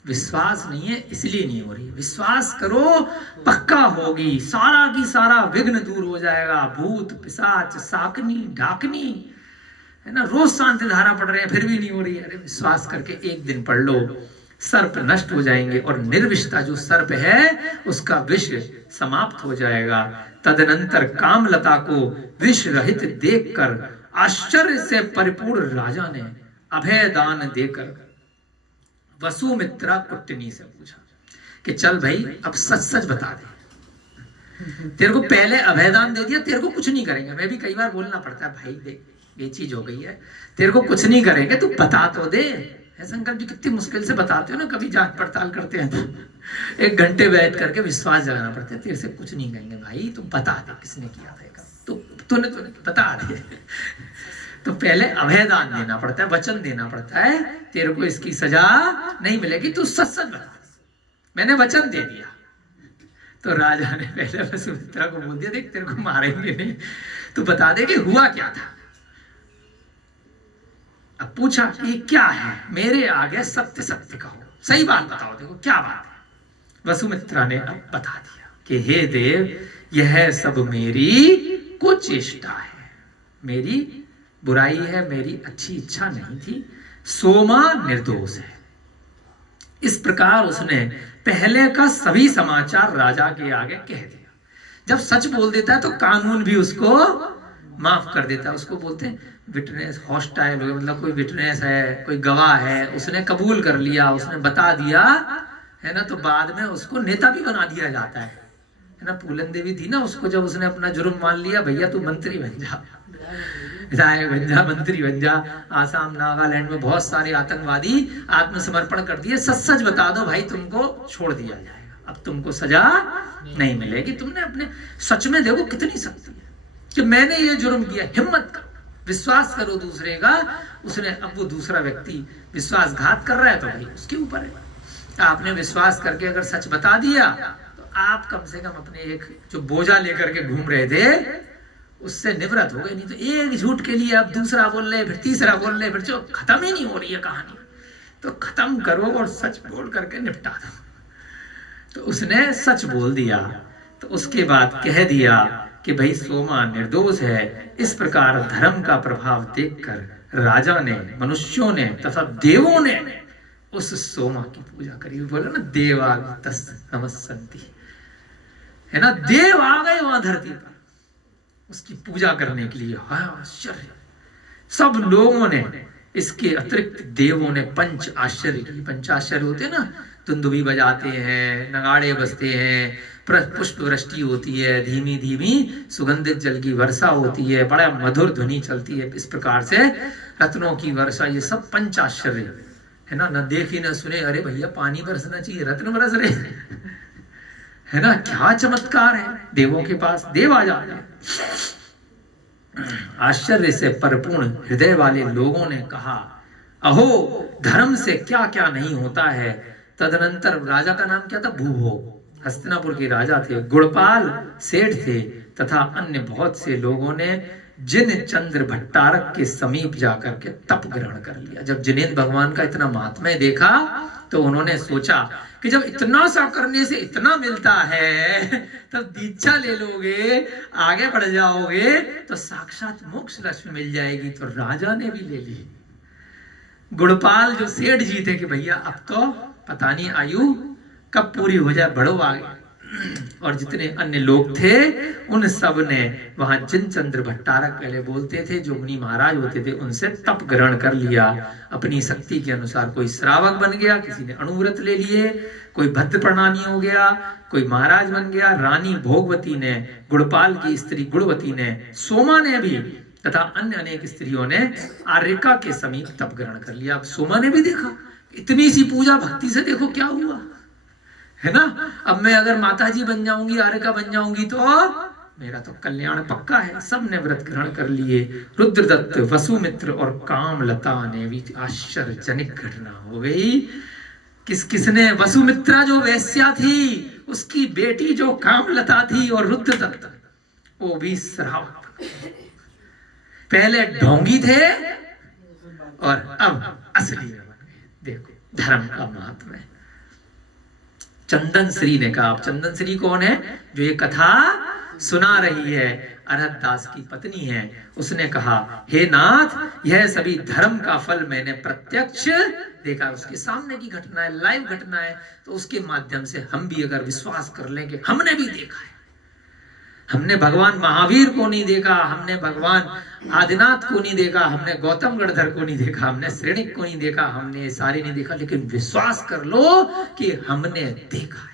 विश्वास नहीं है इसलिए नहीं हो रही है। विश्वास करो, पक्का होगी, सारा की सारा विघ्न दूर हो जाएगा। भूत पिशाच शाकिनी डाकनी, है ना, रोज शांति धारा पढ़ रहे हैं फिर भी नहीं हो रही है। अरे विश्वास करके एक दिन पढ़ लो, सर्प नष्ट हो जाएंगे, और निर्विष्टता जो सर्प है उसका विष समाप्त हो जाएगा। तदनंतर कामलता को विष रहित देखकर आश्चर्य से परिपूर्ण राजा ने अभय दान देकर वसुमित्रा कुट्टनी से पूछा कि चल भाई अब सच सच बता दे, तेरे को पहले अभयदान दे दिया, तेरे को कुछ नहीं करेंगे। मैं भी कई बार बोलना पड़ता है, भाई देख ये चीज हो गई है, तेरे को कुछ नहीं करेंगे, तू बता तो दे। शंकर जी कितनी मुश्किल से बताते हो ना, कभी जांच पड़ताल करते हैं तो 1 घंटे बैठ करके विश्वास जगाना पड़ता है, तेरे से कुछ नहीं कहेंगे भाई, तू बता दे किसने किया था, तूने बता दे। तो पहले अभयदान देना पड़ता है, वचन देना पड़ता है, तेरे को इसकी सजा नहीं मिलेगी, तू सच सच बता, मैंने वचन दे दिया। तो राजा ने पहले वसुमित्रा को बोल दिया, देख तेरे को मारेंगे नहीं, तू बता दे कि हुआ क्या था। अब पूछा कि क्या है, मेरे आगे सत्य सत्य कहो, सही बात बताओ, देखो क्या बात है। वसुमित्रा ने अब बता दिया कि हे देव, यह सब मेरी कुचेष्टा है, मेरी बुराई है, मेरी अच्छी इच्छा नहीं थी, सोमा निर्दोष है। इस प्रकार उसने पहले का सभी समाचार राजा के आगे कह दिया। जब सच बोल देता है तो कानून भी उसको माफ कर देता है। उसको बोलते हैं विटनेस हॉस्टाइल हो गया, मतलब कोई विटनेस है, कोई गवाह है, उसने कबूल कर लिया, उसने बता दिया है ना, तो बाद में उसको नेता भी बना दिया जाता है ना। पूलन देवी थी ना, उसको जब उसने अपना जुर्म मान लिया, भैया तू मंत्री बन जा, विधायक बन जा, मंत्री बन जा। आसाम नागालैंड में बहुत सारे आतंकवादी आत्मसमर्पण कर दिए, सच सच बता दो भाई, तुमको छोड़ दिया जाएगा, अब तुमको सजा नहीं मिलेगी। तुमने अपने सच में देखो कितनी शक्ति है कि मैंने ये जुर्म किया, हिम्मत करो, विश्वास करो दूसरे का। उसने, अब वो दूसरा व्यक्ति विश्वासघात कर रहा है तो भाई उसके ऊपर है। आपने विश्वास करके अगर सच बता दिया तो आप कम से कम अपने एक जो बोझा लेकर के घूम रहे थे उससे निवृत्त हो गए। नहीं तो एक झूठ के लिए आप दूसरा बोल रहे, फिर तीसरा बोल रहे, फिर जो खत्म ही नहीं हो रही है कहानी, तो खत्म करो और सच बोल करके निपटा दो। तो उसने सच बोल दिया, तो उसके बाद कह दिया कि भाई सोमा निर्दोष है। इस प्रकार धर्म का प्रभाव देखकर राजा ने, मनुष्यों ने तथा देवों ने उस सोमा की पूजा करी। बोला ना देवा नमस्सन्ति, है ना, देव आ गए वहां धरती पर उसकी पूजा करने के लिए। आश्चर्य, सब लोगों ने, इसके अतिरिक्त देवों ने पंच आश्चर्य की। पंच आश्चर्य होते हैं ना, दुंदुभी बजाते हैं, नगाड़े बजते हैं, पुष्प वृष्टि होती है, धीमी धीमी सुगंधित जल की वर्षा होती है, बड़ा मधुर ध्वनि चलती है, इस प्रकार से रत्नों की वर्षा, ये सब पंच आश्चर्य है ना। न देखी न सुने, अरे भैया पानी बरसना चाहिए, रत्न बरस रहे है ना, क्या चमत्कार है देवों के पास, देव आ जाते हैं। आश्चर्य से परिपूर्ण हृदय वाले लोगों ने कहा, अहो धर्म से क्या क्या नहीं होता है। तदनंतर राजा का नाम क्या था, भूभोग, हस्तिनापुर के राजा थे। गुणपाल सेठ थे तथा अन्य बहुत से लोगों ने जिन चंद्र भट्टारक के समीप जाकर के तप ग्रहण कर लिया। जब जिनेंद्र भगवान का इतना महात्म्य देखा तो उन्होंने सोचा कि जब इतना सा करने से इतना मिलता है तब दीक्षा ले लोगे, आगे बढ़ जाओगे तो साक्षात मोक्ष लक्ष्मी मिल जाएगी। तो राजा ने भी ले ली। गुणपाल जो सेठ जी थे कि भैया अब तो पता नहीं आयु कब पूरी हो जाए, बढ़ो आगे। और जितने अन्य लोग थे उन सब ने वहां जिन चंद्र भट्टारक पहले बोलते थे, जो मुनि महाराज होते थे, उनसे तप ग्रहण कर लिया अपनी शक्ति के अनुसार। कोई श्रावक बन गया, किसी ने अणुव्रत ले लिए, कोई भद्र प्रणामी हो गया, कोई महाराज बन गया। रानी भोगवती ने, गुणपाल की स्त्री गुणवती ने, सोमा ने भी तथा अन्य अनेक स्त्रियों ने आर्यका के समीप तप ग्रहण कर लिया। अब सोमा ने भी देखा इतनी सी पूजा भक्ति से देखो क्या हुआ, है ना। अब मैं अगर माताजी बन जाऊंगी, आर्यका बन जाऊंगी तो मेरा तो कल्याण पक्का है। सब ने व्रत ग्रहण कर लिए। रुद्रदत्त, वसुमित्र और कामलता ने भी आश्चर्यजनक घटना हो गई। किसने, वसुमित्रा जो वेश्या थी, उसकी बेटी जो कामलता थी, और रुद्रदत्त वो भी श्रावक। पहले ढोंगी थे और अब असली में बन गए। देखो धर्म का महात्मा है। चंदन श्री ने कहा, अब चंदन श्री कौन है, जो ये कथा सुना रही है, अरहत दास की पत्नी है। उसने कहा, हे नाथ, यह सभी धर्म का फल मैंने प्रत्यक्ष देखा। उसके सामने की घटना है, लाइव घटना है, तो उसके माध्यम से हम भी अगर विश्वास कर लें कि हमने भी देखा है, हमने भगवान महावीर को नहीं देखा, हमने भगवान आदिनाथ को नहीं देखा, हमने गौतम गणधर को नहीं देखा, हमने श्रेणिक को नहीं देखा, हमने सारे नहीं देखा, लेकिन विश्वास कर लो कि हमने देखा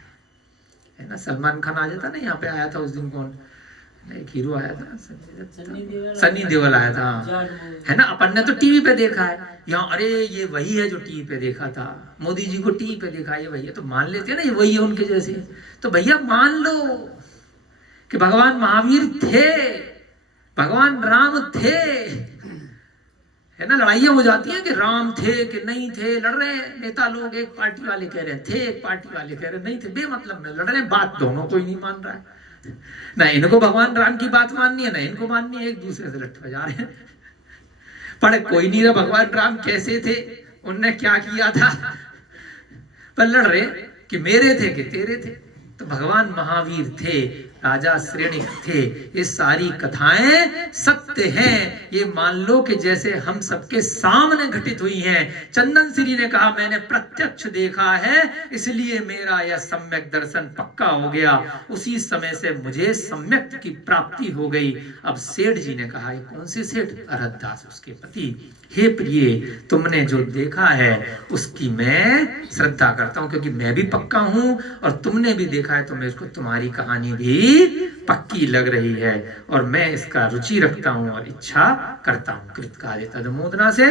है ना। सलमान खान आ जाता ना, यहाँ पे आया था उस दिन, कौन एक हीरो आया था, सन्नी देओल आया था, है ना। अपन ने तो टीवी पे देखा है यहाँ, अरे ये वही है जो टीवी पे देखा था, मोदी जी को टीवी पे देखा, ये वही है, तो मान लेते हैं ना ये वही है उनके जैसे। तो भैया मान लो कि भगवान महावीर थे, भगवान राम थे, है ना। लड़ाइयां हो जाती हैं कि राम थे कि नहीं थे, लड़ रहे हैं नेता लोग, एक पार्टी वाले कह रहे हैं थे, एक पार्टी वाले कह रहे हैं नहीं थे, बेमतलब में लड़ रहे हैं, बात दोनों कोई नहीं मान रहा है। ना इनको भगवान राम की बात माननी है, ना इनको माननी है, एक दूसरे से लट बजा रहे हैं। पर कोई नहीं रहा भगवान राम कैसे थे, उनने क्या किया था, पर लड़ रहे कि मेरे थे कि तेरे थे। तो भगवान महावीर थे, राजा श्रेणिक थे, ये सारी कथाएं सत्य हैं, ये मान लो कि जैसे हम सबके सामने घटित हुई हैं। चंदन श्री ने कहा मैंने प्रत्यक्ष देखा है, इसलिए मेरा यह सम्यक दर्शन पक्का हो गया, उसी समय से मुझे सम्यक की प्राप्ति हो गई। अब सेठ जी ने कहा, ये कौन से सेठ, अरदास उसके पति, हे प्रिय तुमने जो देखा है उसकी मैं श्रद्धा करता हूं, क्योंकि मैं भी पक्का हूं और तुमने भी देखा है, तो मेरे को तुम्हारी कहानी भी पक्की लग रही है और मैं इसका रुचि रखता हूं और इच्छा करता हूं। कृतकार्य तदमोदना से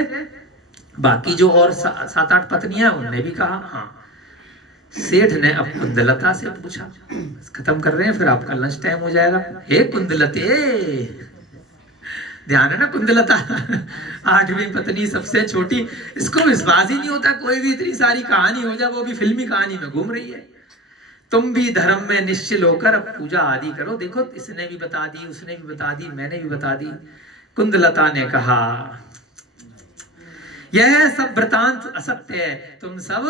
बाकी जो और 7-8 पत्नियां, उनने भी कहा हाँ। सेठ ने अब कुंदलता से पूछा, खत्म कर रहे हैं फिर आपका लंच टाइम हो जाएगा। हे कुंदलते, ध्यान है ना, कुंदलता 8वीं पत्नी, सबसे छोटी, इसको विश्वास ही नहीं होता कोई भी इतनी सारी कहानी हो जाए, वो भी फिल्मी कहानी में घूम रही है। तुम भी धर्म में निश्चल होकर अब पूजा आदि करो। देखो इसने भी बता दी, उसने भी बता दी, मैंने भी बता दी। कुंदलता ने कहा यह सब वृतांत असत्य है, तुम सब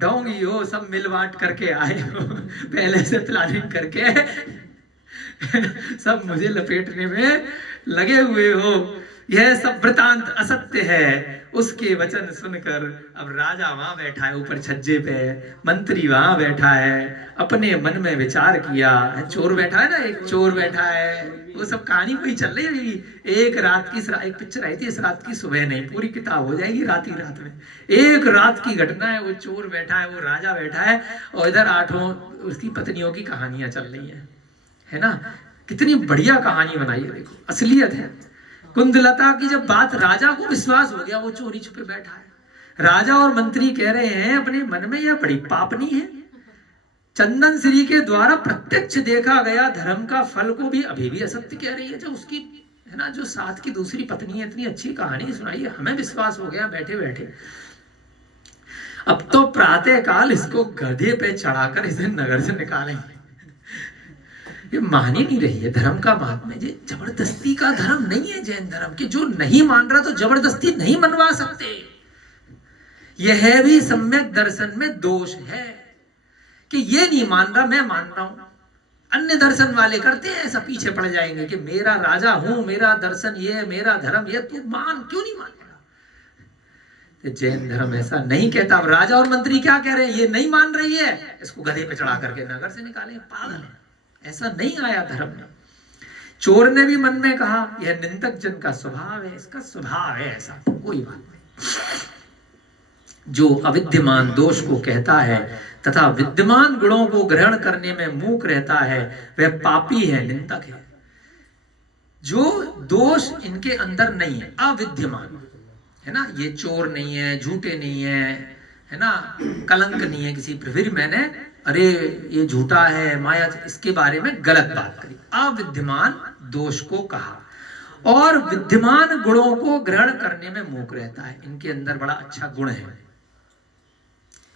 ढोंगी हो, सब मिल बांट करके आए हो, पहले से प्लानिंग करके सब मुझे लपेटने में लगे हुए हो, यह सब वृतांत असत्य है। उसके वचन सुनकर अब राजा वहां बैठा है ऊपर छज्जे पे, मंत्री वहां बैठा है, अपने मन में विचार किया, चोर बैठा है ना, एक चोर बैठा है, वो सब कहानी कोई चल रही है। एक रात की, एक पिक्चर आई थी, इस रात की सुबह नहीं, पूरी किताब हो जाएगी रात ही रात में। एक रात की घटना है, वो चोर बैठा है, वो राजा बैठा है, और इधर 8 उसकी पत्नियों की कहानियां चल रही है ना। कितनी बढ़िया कहानी बनाई है, देखो असलियत है। कुंदलता की जब बात, राजा को विश्वास हो गया, वो चोरी छुपे बैठा है। राजा और मंत्री कह रहे हैं अपने मन में, यह बड़ी पापनी है, चंदन श्री के द्वारा प्रत्यक्ष देखा गया धर्म का फल को भी अभी भी असत्य कह रही है। जो उसकी है ना, जो साथ की दूसरी पत्नी है, इतनी अच्छी कहानी सुनाई है, हमें विश्वास हो गया बैठे बैठे। अब तो प्रातः काल इसको गधे पे चढ़ाकर इसे नगर से निकालेंगे। ये मान ही नहीं रही है धर्म का महात्म्य। ये जबरदस्ती का धर्म नहीं है जैन धर्म, कि जो नहीं मान रहा तो जबरदस्ती नहीं मनवा सकते। यह भी सम्यक दर्शन में दोष है कि ये नहीं मान रहा, मैं मान रहा हूं। अन्य दर्शन वाले करते हैं ऐसा, पीछे पड़ जाएंगे कि मेरा राजा हूं, मेरा दर्शन ये है, मेरा धर्म ये, तू मान, क्यों नहीं मान रहा। तो जैन धर्म ऐसा नहीं कहता। अब राजा और मंत्री क्या कह रहे हैं, ये नहीं मान रही है, इसको गधे पे चढ़ा करके नगर से निकाले, पागल है, ऐसा नहीं आया धर्म में। चोर ने भी मन में कहा यह निंदक जन का स्वभाव है, इसका स्वभाव है ऐसा, कोई बात नहीं। जो अविद्यमान दोष को कहता है तथा विद्यमान गुणों को ग्रहण करने में मूक रहता है, वह पापी है, निंदक है। जो दोष इनके अंदर नहीं है, अविद्यमान है ना, ये चोर नहीं है, झूठे नहीं है ना, कलंक नहीं है किसी पर, फिर मैंने अरे ये झूठा है, माया, इसके बारे में गलत बात करी, अविद्यमान दोष को कहा। और विद्यमान गुणों को ग्रहण करने में मूक रहता है। इनके अंदर बड़ा अच्छा गुण है,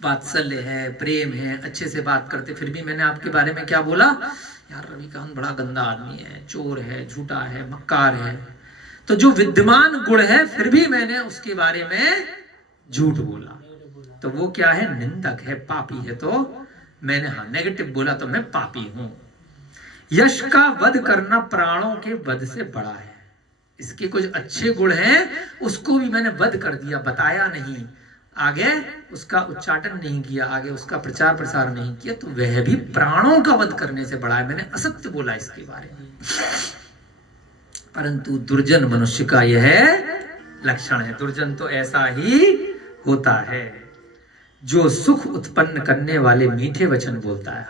वात्सल्य है, प्रेम है, अच्छे से बात करते। फिर भी मैंने आपके बारे में क्या बोला, यार रविकांत बड़ा गंदा आदमी है, चोर है, झूठा है, मक्कार है। तो जो विद्यमान गुण है फिर भी मैंने उसके बारे में झूठ बोला, तो वो क्या है, निंदक है, पापी है। तो मैंने हाँ नेगेटिव बोला तो मैं पापी हूं। यश का वध करना प्राणों के वध से बड़ा है। इसके कुछ अच्छे गुण हैं, उसको भी मैंने वध कर दिया, बताया नहीं। आगे उसका उच्चाटन नहीं किया, आगे उसका प्रचार प्रसार नहीं किया, तो वह भी प्राणों का वध करने से बड़ा है। मैंने असत्य बोला इसके बारे में, परंतु दुर्जन मनुष्य का यह लक्षण है। दुर्जन तो ऐसा ही होता है जो सुख उत्पन्न करने वाले मीठे वचन बोलता है,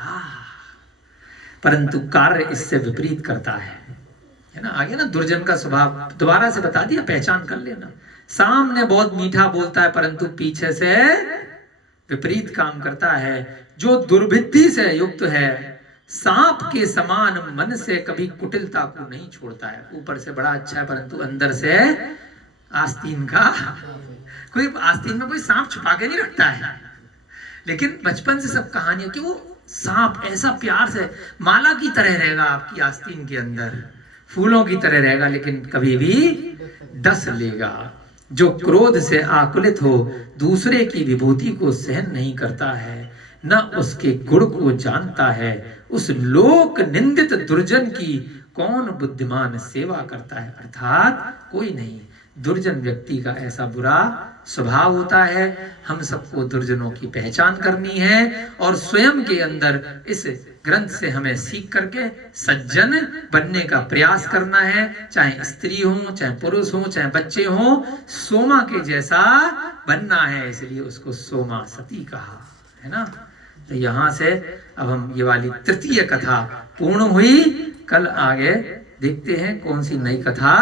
परंतु कार्य इससे विपरीत करता है ना। आगे ना दुर्जन का स्वभाव दोबारा से बता दिया, पहचान कर लेना। सामने बहुत मीठा बोलता है परंतु पीछे से विपरीत काम करता है। जो दुर्भिद्धि से युक्त है, सांप के समान मन से कभी कुटिलता को नहीं छोड़ता है। ऊपर से बड़ा अच्छा है परंतु अंदर से आस्तीन का, कोई आस्तीन में कोई सांप छुपा के नहीं रखता है। लेकिन बचपन से सब कहानियां कि वो सांप ऐसा प्यार से माला की तरह रहेगा आपकी आस्तीन के अंदर, फूलों की तरह रहेगा, लेकिन कभी भी डस लेगा। जो क्रोध से आकुलित हो, दूसरे की विभूति को सहन नहीं करता है, न उसके गुण को जानता है, उस लोक निंदित दुर्जन की कौन बुद्धिमान सेवा करता है। अर्थात कोई नहीं। दुर्जन व्यक्ति का ऐसा बुरा स्वभाव होता है। हम सबको दुर्जनों की पहचान करनी है और स्वयं के अंदर इस ग्रंथ से हमें सीख करके सज्जन बनने का प्रयास करना है। चाहे स्त्री हो, चाहे पुरुष हो, चाहे बच्चे हो, सोमा के जैसा बनना है। इसलिए उसको सोमा सती कहा है ना। तो यहाँ से अब हम ये वाली तृतीय कथा पूर्ण हुई। कल आगे देखते हैं कौन सी नई कथा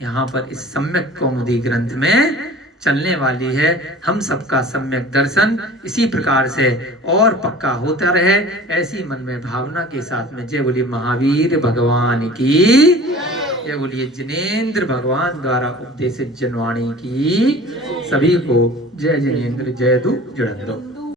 यहाँ पर इस सम्यक कौमुदी ग्रंथ में चलने वाली है। हम सबका सम्यक दर्शन इसी प्रकार से और पक्का होता रहे, ऐसी मन में भावना के साथ में जय बोलिए महावीर भगवान की, जय बोलिए जिनेंद्र भगवान द्वारा उपदेशित जनवाणी की। सभी को जय जिनेंद्र, जय दु जुड़न दो।